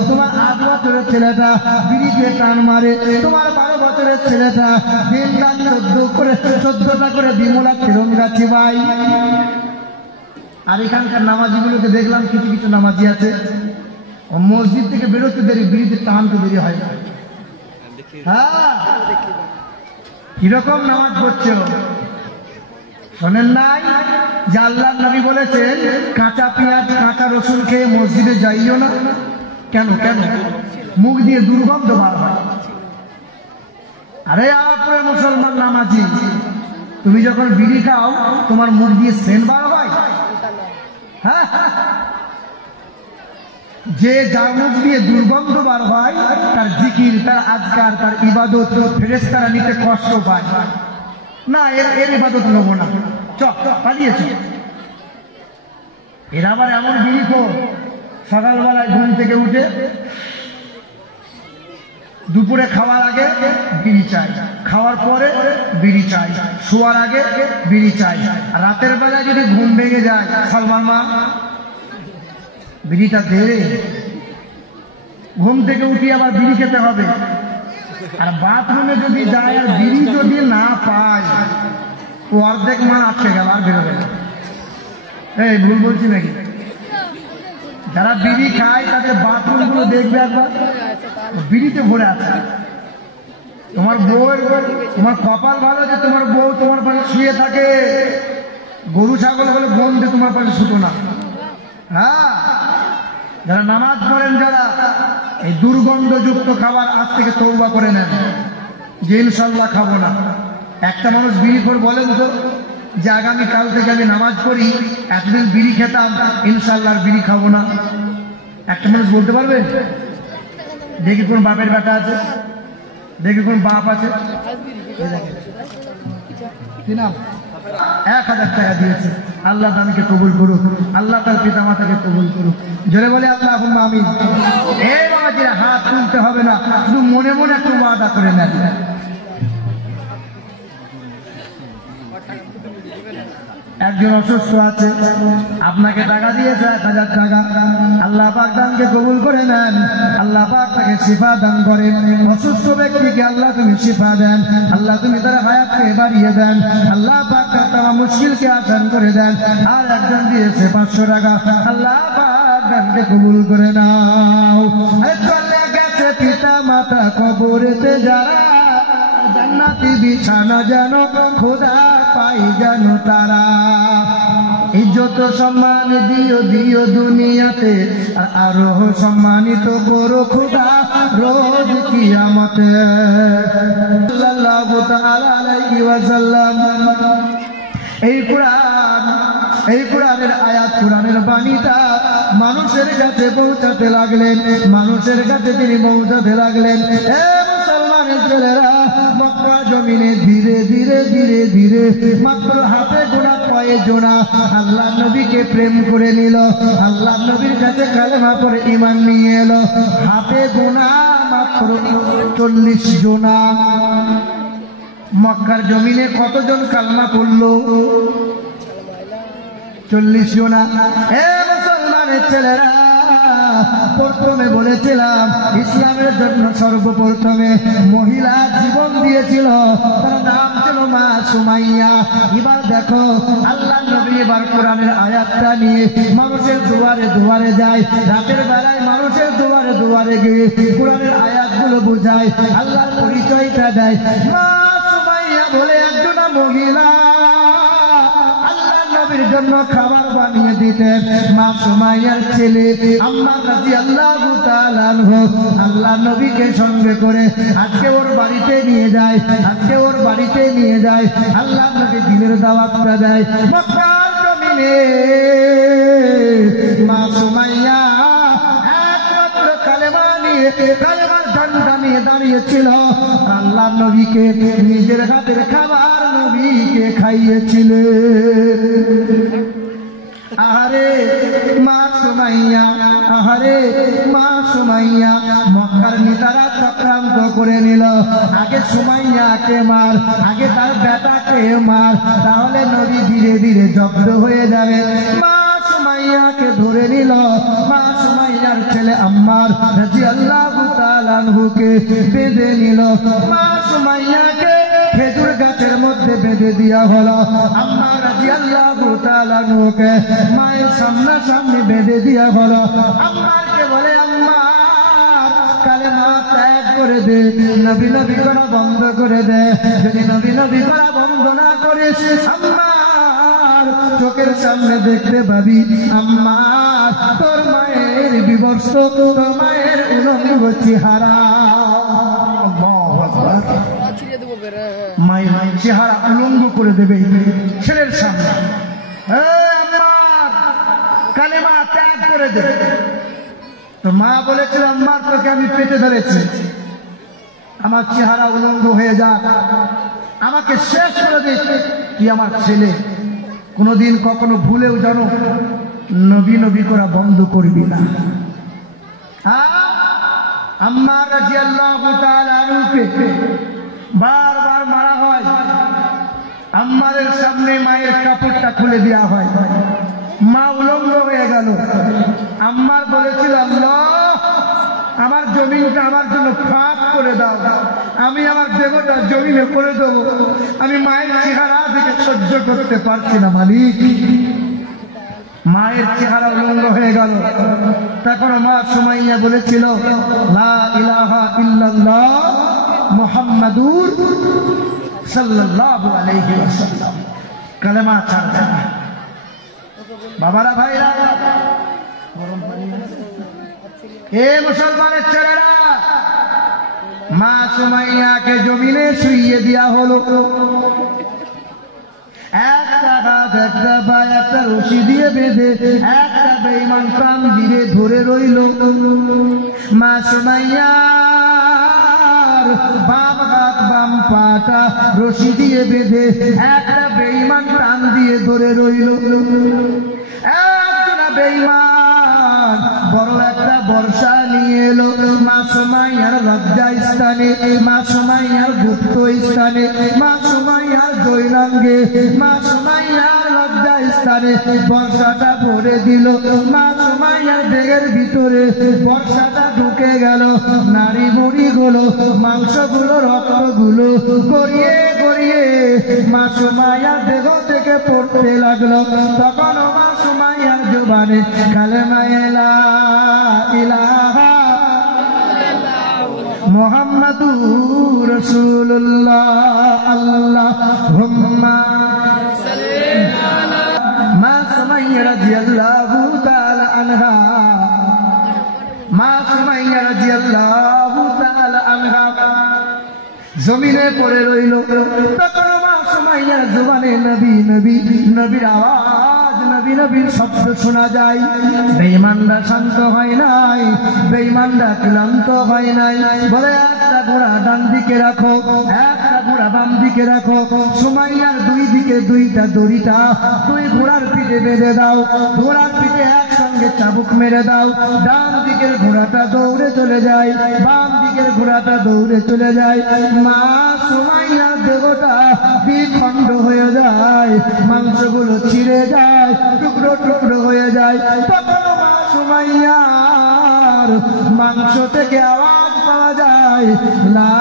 তোমার 8 বছরের ছেলেটা বিড়ি দিয়ে টান মারে, তোমার 12 বছরের ছেলেটা দিন রাত 14টা করে বিমলা কিরম গাছি ভাই। আর এখানকার নামাজিগুলোকে দেখলাম, কিছু কিছু নামাজি আছে মসজিদ থেকে বেরোতে দেরি, বিড়িতে টানতে দেরি হয়। হ্যাঁ, কিরকম নামাজ পড়ছে শোনেন নাই যে আল্লাহর নবী বলেছেন কাঁচা পেঁয়াজ কাঁচা রসুন খেয়ে মসজিদে যাইও না। কেন? মুখ দিয়ে দুর্গন্ধ বার হয়। আরে আপনার মুসলমান নামাজি, তুমি যখন বিড়ি খাও তোমার মুখ দিয়ে সেন্ট বার হয়? হ্যাঁ, যে যার মুখ দিয়ে দুর্গন্ধ বার হয় তার জিকির, তার আজকার, তার ইবাদত ফেরেশতারা নিতে কষ্ট পায় না। এর ইবাদত নেবো না, পালিয়েছে। এরা আবার এমন বিড়ি খোর, সকালবেলায় ঘুম থেকে উঠে দুপুরে খাওয়ার আগে বিড়ি চাই, খাওয়ার পরে বিড়ি চাই, শোয়ার আগে বিড়ি চাই। রাতের বেলায় যদি ঘুম ভেঙে যায়, সালমান মা বিড়িটা দে, ঘুম থেকে উঠি আবার বিড়ি খেতে হবে। আর বাথরুমে যদি যায় আর বিড়ি যদি না পায়, ও অর্ধেক মান আটকে গেল, আর বেরোবে না। এই ভুল বলছি নাকি? যারা বিড়ি খায় তাদের বাথরুম গুলো দেখবে একবার, বিড়িতে ভরে আছে। তোমার বউ, তোমার কপাল ভালো যে তোমার বউ তোমার পাশে শুয়ে থাকে। গরু ছাগল বলে বন্ধে তোমার পাশে শুতো না। হ্যাঁ, যারা নামাজ পড়েন, যারা এই দুর্গন্ধযুক্ত খাবার আজ থেকে তওবা করে নেন যে ইনশাল্লাহ খাবো না। একটা মানুষ বিড়ি করে বলেন তো যে আগামী কাল থেকে আমি নামাজ পড়ি, এতদিন বিড়ি খেতাম, ইনশাল্লাহ আর বিড়ি খাবো না। একটা মানুষ বলতে পারবে? দেখি কোন বাপের বেটা আছে, দেখি কোন বাপ আছে। কি নাম? 1000 টাকা দিয়েছে। আল্লাহ তাকে কবুল করুক, আল্লাহ তার পিতা মাতাকে কবুল করুক। জোরে বলে আল্লাহুম্মা আমিন। এই বাবাজিরা, হাত তুলতে হবে না, শুধু মনে মনে একটু ওয়াদা করে নেন। একজন অসুস্থ আছে, আপনাকে টাকা দিয়েছে 1000 টাকা, আল্লাহ পাক দানকে কবুল করে নেন, আল্লাহ পাক তাকে শিফা দান করেন। অসুস্থ ব্যক্তিকে আল্লাহ তুমি শিফা দেন, আল্লাহ তুমি তার হায়াতকে বাড়িয়ে দেন, আল্লাহ পাক তার মুশকিলকে আসান করে দেন। আর একজন দিয়েছে 500 টাকা, আল্লাহ পাক দানকে কবুল করে নাও। চলে গেছে পিতা মাতা কবরেতে যারা, জান্নাতি বিছানা যেন খোদা পাই যেন তারা। ইজ্জত সম্মান দিও দিও দুনিয়াতে, আর আরো সম্মানিত করো খোদা রোজ কিয়ামতে। সাল্লাল্লাহু তাআলা আলাইহি ওয়াসাল্লাম এই কোরআনের আয়াত, কোরআনের বাণীটা মানুষের কাছে পৌঁছাতে লাগলেন, মানুষের কাছে তিনি পৌঁছাতে লাগলেন। মুসলমানের ছেলেরা মক্কা জমিনে ধীরে ধীরে ধীরে ধীরে মাত্র হাতে গোনা কয়েকজনা আল্লাহ নবীকে প্রেম করে নিল, আল্লাহ নবীর কাছে কালেমা পড়ে ঈমান নিয়ে এলো। হাতে গোনা মাত্র 40 জনা। মক্কার জমিনে কতজন কালেমা পড়লো? 40 জনা। মুসলমানের ছেলেরা, প্রথমে বলেছিলাম ইসলামের জন্য সর্বপ্রথমে মহিলা জীবন দিয়েছিল, তার নাম ছিল মা সুমাইয়া। এবার দেখো আল্লাহ নবী এবার কোরআনের আয়াতটা নিয়ে মানুষের দুয়ারে দুয়ারে যায়, রাতের বেলায় মানুষের দুয়ারে দুয়ারে গিয়ে কোরআনের আয়াত আয়াতগুলো বোঝায়, আল্লাহর পরিচয়টা দেয়। মা সুমাইয়া বলে একজন মহিলা আল্লাহর নবীর জন্য খাবার বানিয়ে দিতেন। মা সুমাইয়ার ছেলে আম্মার রাদিয়াল্লাহু তাআলা আনহু আল্লাহর নবীকে সঙ্গে করে আজকে ওর বাড়িতে নিয়ে যায়, আল্লাহর নবী দিনের দাওয়াতটা দেয়। মক্কার জমিনে মা সুমাইয়া একমাত্র কালেমা নিয়ে, কালেমার ঝান্ডা নিয়ে দাঁড়িয়েছিল। আল্লাহর নবীকে নিজের হাতের খাবার নবীকে খাইয়েছিলেন। আহারে মা সুমাইয়া, মক্কার নেতারা চক্রান্ত করে নিল। আগে সুমাইয়াকে মার, আগে তার বেটাকে মার, তাহলে নবী ধীরে ধীরে জব্দ হয়ে যাবে। মা সুমাইয়াকে ধরে নিল। মা সুমাইয়ার ছেলে আম্মার রাদিয়াল্লাহু তাআলা আনহুকে বেঁধে নিল। মা সুমাইয়াকে খেজুর গাছের মধ্যে বেঁধে দেওয়া হলো। আম্মার রাদিয়াল্লাহু তাআলা আনহুকে মায়ের সামনাসামনি বেঁধে দেওয়া হলো। আম্মারকে বলে, আম্মার কালেমা ত্যাগ করে দে, নবী নবী করা বন্ধ করে দে। যদি নবী করা বন্ধ না করিস, আম্মার চোখের সামনে দেখতে পাবি আম্মার তোর মায়ের বিবর্ষ, তোর মায়ের উলঙ্গ চেহারা। মায়ের চেহারা উলঙ্গ করে দেবে ছেলের সামনে। কালেমা ত্যাগ করে দেবে। তো মা বলেছিল, আম্মার তোকে আমি পেটে ধরেছি, আমার চেহারা উলঙ্গ হয়ে যাক, আমাকে শেষ করে দে। কি আমার ছেলে কোনদিন কখনো ভুলেও জানো নবী করা বন্ধ করবি না। আম্মার রাদিয়াল্লাহু তাআলা আনহুকে বারবার মারা হয়। আম্মারের সামনে মায়ের কাপড়টা খুলে দেওয়া হয়, মা উলঙ্গ হয়ে গেল। আম্মার বলেছিল, আল্লাহ আমার জমিনটা আমার জন্য ফাঁক করে দাও, আমি আমার দেহটা জমিনে করে দেবো, আমি মায়ের চেহারা থেকে সহ্য করতে পারছি না মালিক। মায়ের চেহারা উলঙ্গ হয়ে গেল। তখন মা সুমাইয়া বলেছিল, লা ইলাহা ইল্লাল্লাহ মুহাম্মাদুর সাল্লাল্লাহু আলাইহি ওয়াসাল্লাম, কালেমা ছাড়বে না। বাবারা, ভাইরা, এ মুসলমানের ছেলেরা, মা সুমাইয়াকে জমিনে শুইয়ে দেওয়া হলো। একটা হাত, একটা পা, একটা রশি দিয়ে বেঁধে একটা বেঈমান প্রাণ ধীরে ধরে রইল। মা সুমাইয়ার বাম হাত, বাম পাটা রশি দিয়ে বেঁধে একটা বেঈমান প্রাণ দিয়ে ধরে রইল। একটা বেঈমান বড় একটা বর্ষা নিয়ে এলো মা সুমাইয়ার লজ্জা স্থানে, মা সুমাইয়ার গুপ্ত স্থানে, মা সুমাইয়ার দৈনাঙ্গে, মা সুমাইয়ার লজ্জা স্থানে বর্ষাটা ভরে দিল। মা সুমাইয়ার দেহের ভিতরে বর্ষাটা ঢুকে গেল। নারী বুড়ি গুলো, মাংসগুলো, রক্তগুলো গড়িয়ে গড়িয়ে মা সুমাইয়ার দেহ থেকে পড়তে লাগলো। তখন মা সুমাইয়ার জবানে কালেমা লা ইলাহা মুহাম্মাদুর রাসূলুল্লাহ, আল্লাহুম্মা সাল্লি আলা। মা সুমাইয়া রাদিয়াল্লাহু তাআলা আনহা, মা সুমাইয়া রাদিয়াল্লাহু তাআলা আনহা জমিনে পড়ে রইল। তখন মা সুমাইয়ার জবানে নবী নবী নবীর আওয়াজ, নবীর শব্দ শোনা যায়। বেঈমানরা শান্ত হয় নাই, বেঈমানরা ক্লান্ত হয় নাই। বলে, একটা ঘোড়া ডান দিকে রাখো, একটা ঘোড়া বাম দিকে রাখো। সুমাইয়ার দুই দিকে দুইটা দড়িটা দুই ঘোড়ার পিঠে বেঁধে দাও, ঘোড়ার পিঠে একসঙ্গে চাবুক মেরে দাও। ডান দিকের ঘোড়াটা দৌড়ে চলে যায়, বাম দিকের ঘোড়াটা দৌড়ে চলে যায়। মা সুমাইয়ার দেহটা দ্বিখণ্ড হয়ে যায়, মাংসগুলো ছিঁড়ে যায়, টুকরো টুকরো হয়ে যায়। তখন মা সুমাইয়ার মাংস থেকে আওয়াজ পাওয়া যায়, লা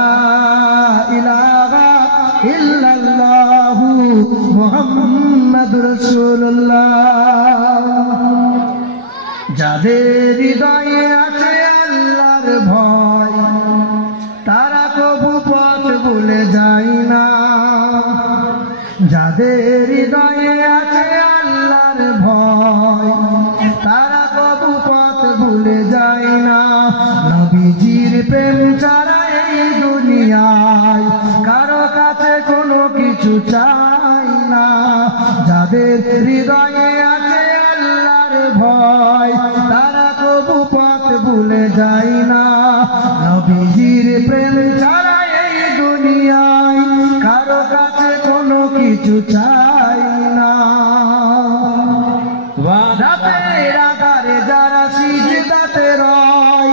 ইলাহা ইল্লাল্লাহু মুহাম্মাদুর রাসূলুল্লাহ। যাদের হৃদয়ে আছে আল্লাহর ভয়, হৃদয়ে আছে আল্লাহর ভয়, তারা কবু পথ ভুলে যায় না। নবীজির প্রেম ছাড়া এই দুনিয়ায় কারো কাছে কোনো কিছু চাই না। রাতের আধারে যারা সিজদাতে রয়,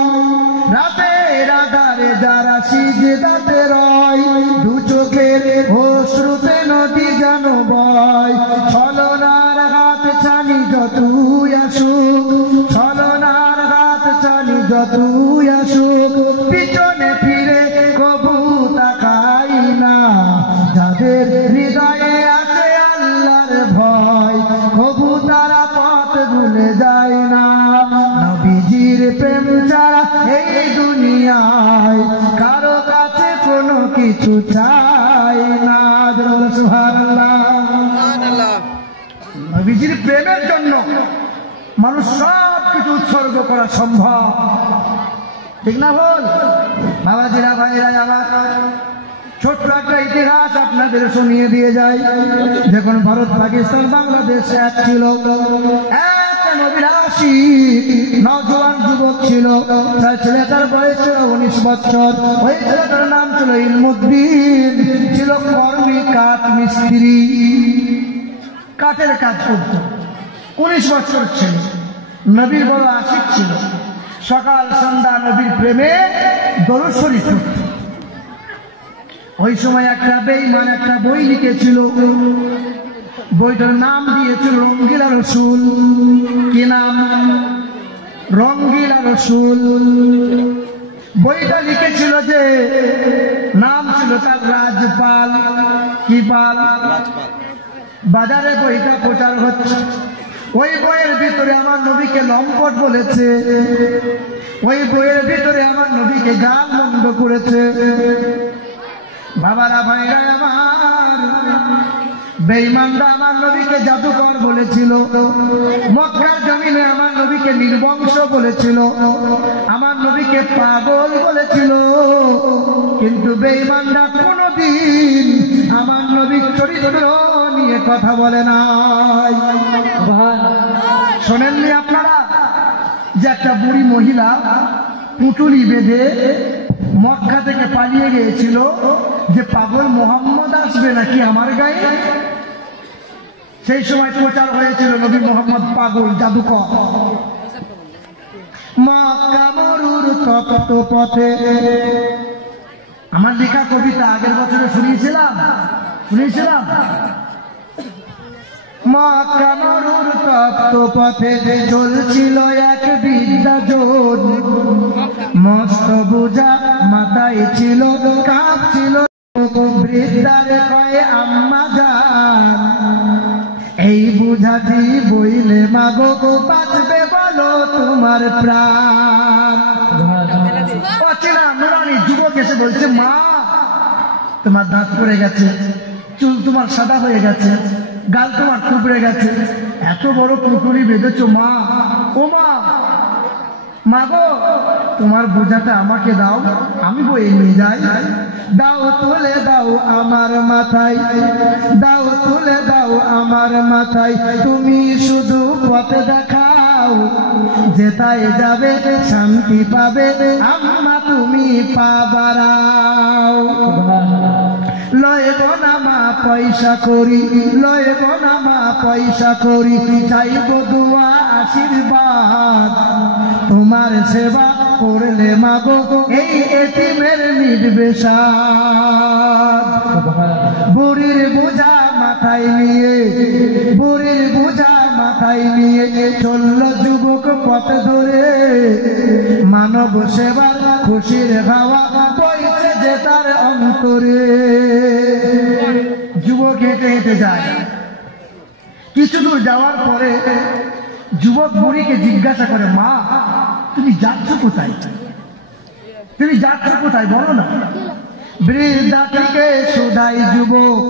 রাতের আধারে যারা সিজদাতে রয়, দু চোখের অশ্রুতে নদী যেন বয়। ছলনার হাত ছানি যতই আসুক, ছলনার হাত ছানি যতই আসুক, পিছনে ফিরে কবু তাকাই না। যাদের হৃদয়ে আছে আল্লাহর ভয়, কবু তারা পথ ভুলে যায় না। নবীজির প্রেম ছাড়া এই দুনিয়ায় কারো কাছে কোনো কিছু চাই না। সুবহানাল্লাহ। নবীজির প্রেমের জন্য মানুষ সব কিছু উৎসর্গ করা সম্ভব, ঠিক না বল? বাবাজিরা, ভাইরা আমার, ছোট্ট একটা ইতিহাস আপনাদের শুনিয়ে দিয়ে যায়। যখন ভারত পাকিস্তান বাংলাদেশ এক ছিল, একটা নবীরাশি নওজোয়ান যুবক ছিল। তার ছেলেটার বয়স ছিল 19 বছর। ওই ছেলেটার নাম ছিল ইলমুদ্দিন, ছিল কর্মী কাঠ মিস্ত্রি, কাঠের কাজ করত। 19 বছর ছিল, নবীর বড় আশিক ছিল। সকাল সন্ধ্যা নবীর প্রেমে দরুদ শরীফ পড়ত। ওই সময় একটা বেঈমান একটা বই লিখেছিল, বইটার নাম দিয়েছিল রঙ্গিলা রসুল। কি নাম? রঙ্গিলা রসুল। বইটা লিখেছিল যে নাম ছিল তার রাজপাল। কি পাল? বাজারে বইটা প্রচার হচ্ছে। ওই বইয়ের ভিতরে আমার নবীকে লম্পট বলেছে, ওই বইয়ের ভিতরে আমার নবীকে গাল মন্দ করেছে। বাবারা, ভাইরা আমার, বেঈমানরা আমার নবীকে জাদুকর বলেছিল, মক্কার জমিনে আমার নবীকে নির্বংশ বলেছিল, আমার নবীকে পাগল বলেছিল। কিন্তু বেঈমানরা কোনদিন আমার নবীর চরিত্র নিয়ে কথা বলে নাই। শোনেননি আপনারা যে একটা বুড়ি মহিলা পুঁটুলি বেঁধে মক্কা থেকে পালিয়ে গিয়েছিল যে পাগল মোহাম্মদ আসবে নাকি আমার গায়ে? সেই সময় প্রচার হয়েছিল নবী মোহাম্মদ পাগল, জাদুকর। মক্কা মরুর তপ্ত পথে, আমার লেখা কবিতা আগের বছরে শুনিয়েছিলাম। মক্কা মরুর তপ্ত পথে চলছিল এক বিদ্যাজন, মস্ত বোঝা মাথায় ছিল, কাঁপছিল বৃদ্ধার কয়ে আম্মা জান, এই বোঝাটি বইলে মাগো বাঁচবে বলো তোমার প্রাণ। অচেনা নুরানি যুবক এসে বলছে, মা তোমার দাঁত পড়ে গেছে, চুল তোমার সাদা হয়ে গেছে, গাল তোমার টুকরে গেছে, এত বড় পুকুরি বেঁধেছো মা। ও মা, মাগো তোমার বোঝাটা আমাকে দাও, আমি বয়ে নিয়ে যাই। দাও তুলে দাও আমার মাথায়, দাও তুলে দাও আমার মাথায়, তুমি শুধু পথে দেখাও, যেথায় যাবে শান্তি পাবে আম্মা তুমি পা বাড়াও। লয়ব না মা পয়সা করি, লয়ব না মা পয়সা করি, চাইব দুয়া আশীর্বাদ, তোমার সেবা করলে মাগো এই এতিমের মিটবে সাদ। বুড়ির বোঝা মাথায় নিয়ে, বুড়ির বোঝা মাথায় নিয়ে চলল যুবক পথ ধরে, মানব সেবার খুশির হাওয়া বইছে যে তার অন্তরে। যুবক হেঁটে হেঁটে যায়। কিছু দূর যাওয়ার পরে যুবক বুড়িকে জিজ্ঞাসা করে, মা তুমি যাচ্ছ কোথায়? তুমি যাচ্ছ কোথায় বলো না। বৃদ্ধা থেকে সুদাই যুবক,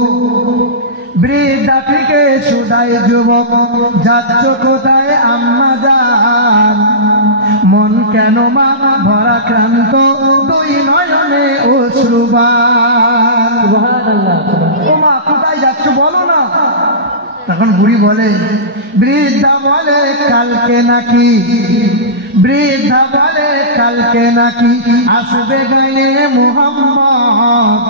বৃদ্ধা থেকে সুদাই যুবক, যাচ্ছ কোথায় আম্মা জান? মন কেন মা ভরা ক্রান্ত, দুই নয়নে অশ্রুবান। ও মা কোথায় যাচ্ছ বলো না। তখন বুড়ি বলে, বৃদ্ধা বলে কালকে নাকি, বৃদ্ধা বলে কালকে নাকি আসবে গায়ে মুহাম্মদ,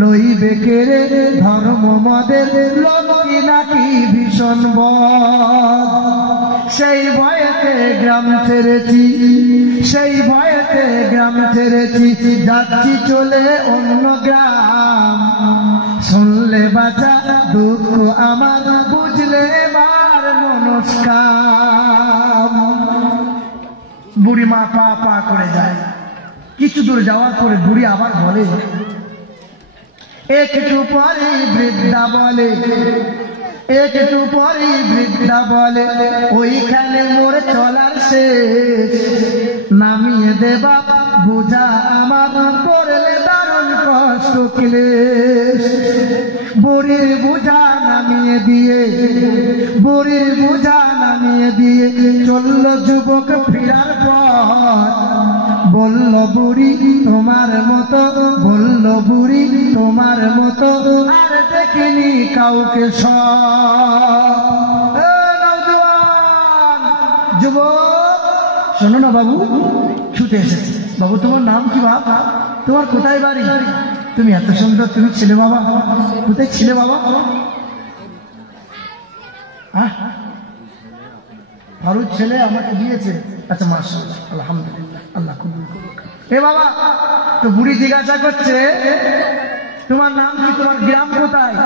লইবে কেড়ে ধর্ম মদের লোকটি নাকি ভীষণ বদ। সেই ভয়েতে গ্রাম ছেড়েছি, সেই ভয়েতে গ্রাম ছেড়েছি, যাচ্ছি চলে অন্য গ্রাম। শুনলে বাঁচা দুঃখ আমার, বুঝলে এবার নমস্কার। বুড়ি মা পা পা করে যায়। কিছু দূর যাওয়ার পরে বুড়ি আবার বলে, একটু পরে বৃদ্ধা বলে, একটু পরে বৃদ্ধা বলে, ওইখানে মোর চলার শেষ, নামিয়ে দেবা বোঝা আমার, করলে দারুণ কষ্ট ক্লেশ। বুড়ির বোঝা নামিয়ে দিয়ে, বুড়ির বোঝা নামিয়ে দিয়ে চলল যুবক ফিরার পর। বলল বুড়ি তোমার মতো, বলল বুড়ি তোমার মতো আর দেখিনি কাউকে সব। যুবক শোনো না বাবু, ছুটে এসেছে। বাবু তোমার নাম কি বাবা? তোমার কোথায় বাড়ি? তুমি এত সুন্দর, তুমি ছিলে বাবা? কোথায় ছিলে বাবা? ফারুক ছেলে আমাকে দিয়েছে। আচ্ছা মাশাআল্লাহ, আলহামদুলিল্লাহ, আল্লাহ কবুল করুক। এ বাবা, তো বুড়ি জিজ্ঞাসা করছে তোমার নাম কি, তোমার গ্রাম কোথায়?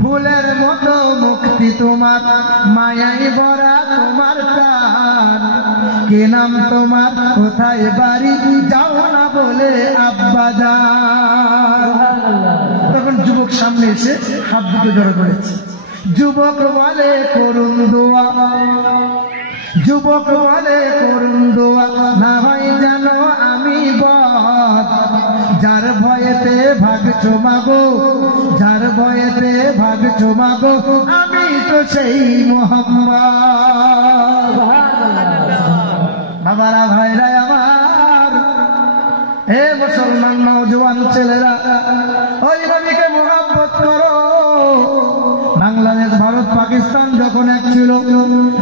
ফুলের মতো মুক্তি তোমার, মায়াই ভরা তোমার প্রাণ, কে নাম তোমার, কোথায় বাড়ি, যাও না বলে আব্বা যান। তখন যুবক সামনে এসে হাত দুটো জড়ো করেছে। যুবক বলে করুন দোয়া, যুবক বলে করুন দোয়া, না হয় যেন আমি বদ, যার ভয়েতে ভাগছো মাগো, যার ভয়েতে ভাগছো মাগো, আমি তো সেই মোহাম্মদ। বাবারা ভাইরা আমার, হে মুসলমান নওজোয়ান ছেলেরা, ওই নবীকে মোহাব্বত করো। বাংলাদেশ, ভারত, পাকিস্তান যখন এক ছিল,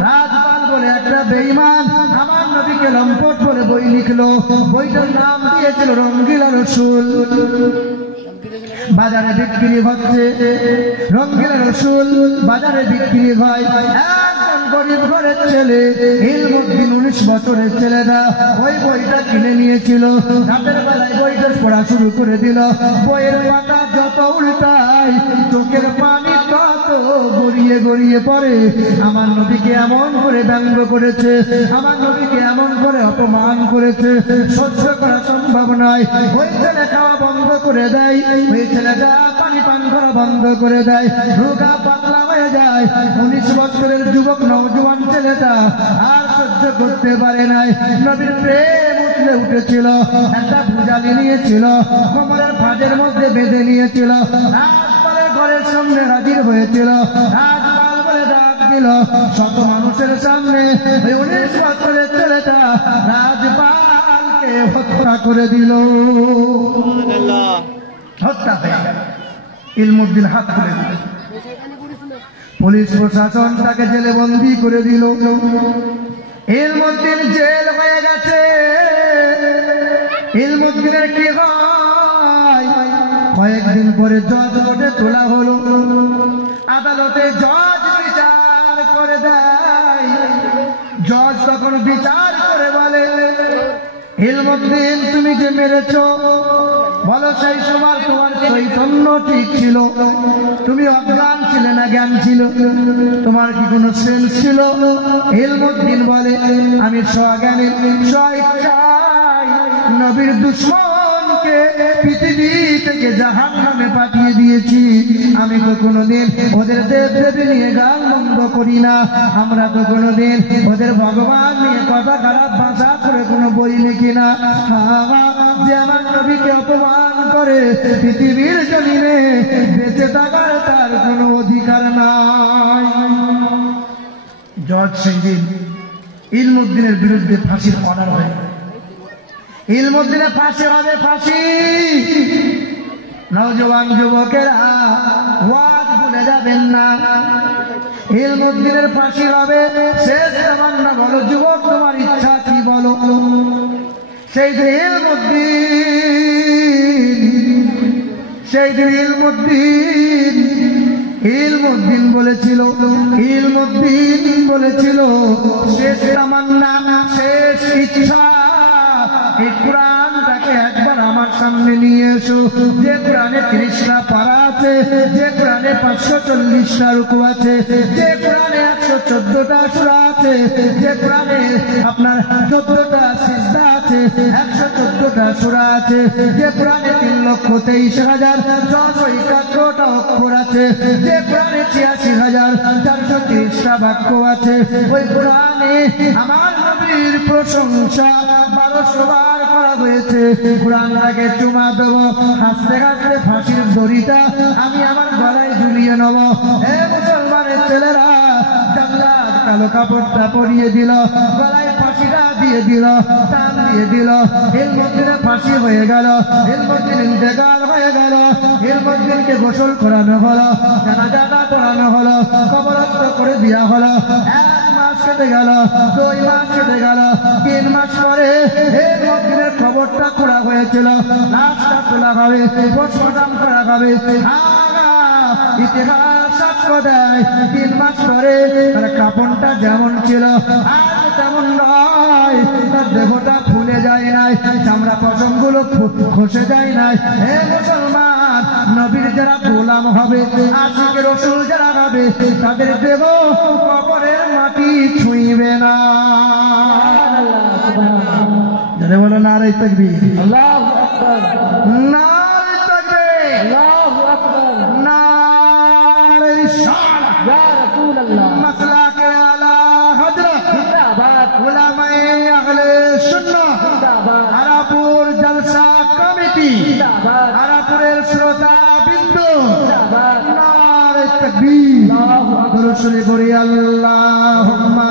রাজপাল বলে একটা বেঈমান আমার নবীকে লম্পট বলে বই লিখলো। বইটার নাম দিয়েছিল রঙ্গিলা রসুল। বাজারে বিক্রি হচ্ছে রঙ্গিলা রসুল, বাজারে বিক্রি হয়। একজন গরিব ঘরের ছেলে, ইলমুদ্দিন 19 বছরের ছেলেরা ওই বইটা কিনে নিয়েছিল। রাতের বেলায় বইটা পড়া শুরু করে দিল। বইয়ের পাতা যত উল্টায়, চোখের পানি তত গড়িয়ে গড়িয়ে পড়ে। আমার নবীকে এমন করে ব্যঙ্গ করেছে, আমার নবীকে এমন করে অপমান করেছে, সহ্য করা সম্ভব নয়। ওই ছেলে খাওয়া বন্ধ করে দেয়, ওই ছেলেটা পানি পান করা বন্ধ করে দেয়, রোগা পাতলা হয়ে যায়। 19 বছরের যুবক নওজোয়ান ছেলেটা আর সহ্য করতে পারে নাই। নবীর প্রেম উঠলে উঠেছিল। একটা ভুজালি নিয়েছিল, কোমরের ভাঁজের মধ্যে বেঁধে নিয়েছিল। রাজপালের ঘরের সামনে হাজির হয়েছিল। রাজপাল বলে ডাক দিল। শত মানুষের সামনে ওই 19 বছরের ছেলেটা রাজপালকে হত্যা করে দিল। হত্যা হয়ে গেল। ইলমুদ্দিন হাত তুলে দিল। পুলিশ প্রশাসন তাকে জেলে বন্দি করে দিল। ইলমুদ্দিন জেল হয়ে গেছে। ইলমুদ্দিনের কি হয়? কয়েকদিন পরে জজ কোর্টে তোলা হলো। আদালতে জজ বিচার করে দেয়। জজ তখন বিচার করে বলে, ইলমুদ্দিন তুমি যে মেরেছ, বলো সেই সময় তোমার চৈতন্য ঠিক ছিল? তুমি অজ্ঞান ছিলে না জ্ঞান ছিল? তোমার কি কোনো সেন্স ছিল? ইলমুদ্দিন বলে, আমি স্বজ্ঞানে স্বইচ্ছায় নবীর দুশমনকে পৃথিবী থেকে জাহান্নামে পাঠিয়ে দিয়েছি। আমি তো কোনোদিন ওদের দেব দেবী নিয়ে গাল মন্দ করি না। আমরা তো কোনোদিন ওদের ভগবান নিয়ে কথা খারাপ ভাষা করে কোনো বই লিখি না। যে আমার নবীকে অপমান করে পৃথিবীর জমিনে বেঁচে থাকার তার কোনো অধিকার নাই। জজ সেই দিন ইলমুদ্দিনের বিরুদ্ধে ফাঁসির অর্ডার হয়। ইলমুদ্দিনের ফাঁসি হবে, ফাঁসি। নওজোয়ান যুবকেরা ওয়াজ ভুলে যাবেন না। ইলমুদ্দিনের ফাঁসি হবে। শেষ তামান্না বলো যুবক, তোমার ইচ্ছা কি বলো? সেই দিন ইলমুদ্দিন বলেছিল শেষ তামান্না, শেষ ইচ্ছা, এই কোরআনটাকে একবার আমার সামনে নিয়ে এসো। যে কোরআনে 30টা পারা আছে, যে কোরআনে 540টা রুকু আছে, যে কোরআনে 114টা সূরা আছে, যে কোরআনে আপনার 14টা সিজদা আছে, 114টা সূরা আছে, যে কোরআনে 3,23,671টা অক্ষর আছে, যে কোরআনে 86,430টা বাক্য আছে, ওই কোরআনে আমার নবীর প্রশংসা 1200 বার করা হয়েছে। কোরআনটাকে চুমা দেব, হাসতে হাসতে ফাঁসির দড়িটা আমি আমার গলায় ঝুলিয়ে নেব। হে মুসলমানের ছেলেরা, জাল্লাদ কালো কাপড়টা পরিয়ে দিল, গলায় ফাঁসিটা দিয়ে দিল, টান দিয়ে দিল। ইলমুদ্দিনের ফাঁসি হয়ে গেল, ইলমুদ্দিন ইন্তেকাল হয়ে গেল। ইলমুদ্দিনকে গোসল করানো হলো, জানাজা পড়ানো হলো, কবরস্থ করে দেওয়া হলো। 1 মাস কেটে গেল, 2 মাস কেটে গেল, 3 মাস পরে ইলমুদ্দিনের খবরটা খোলা হয়েছিল। লাশটা তোলা হবে, পোস্টমর্টম করা হবে। ইতিহাস সাক্ষ্য দেয় 3 মাস পরে তার কাপড়টা যেমন ছিল আর তেমন নয়, তার দেহটা ফুলে যায় নাই, চামড়া পশমগুলো খসে যায় নাই। হে মুসলমান, নবীর যারা গোলাম হবে, আশিক রাসূল যারা হবে, তাদের দেহ কবরের মাটি ছুঁইবে না। যারা বলো নারে তাকবীর, আল্লাহু আকবার, নারে তাকবীর, আল্লাহু আকবার, নারে রিসালাত, ইয়া রাসূলুল্লাহ, মাসলাকে আলা হযরত, জিন্দাবাদ, উলামায়ে আহলে সুন্নাহ, জিন্দাবাদ, আরাপুর জলসা কমিটি, জিন্দাবাদ, আরাপুরের শ্রোতা বিন্দু, জিন্দাবাদ, নারে তাকবীর, আল্লাহু আকবার, বলি আল্লাহুম্মা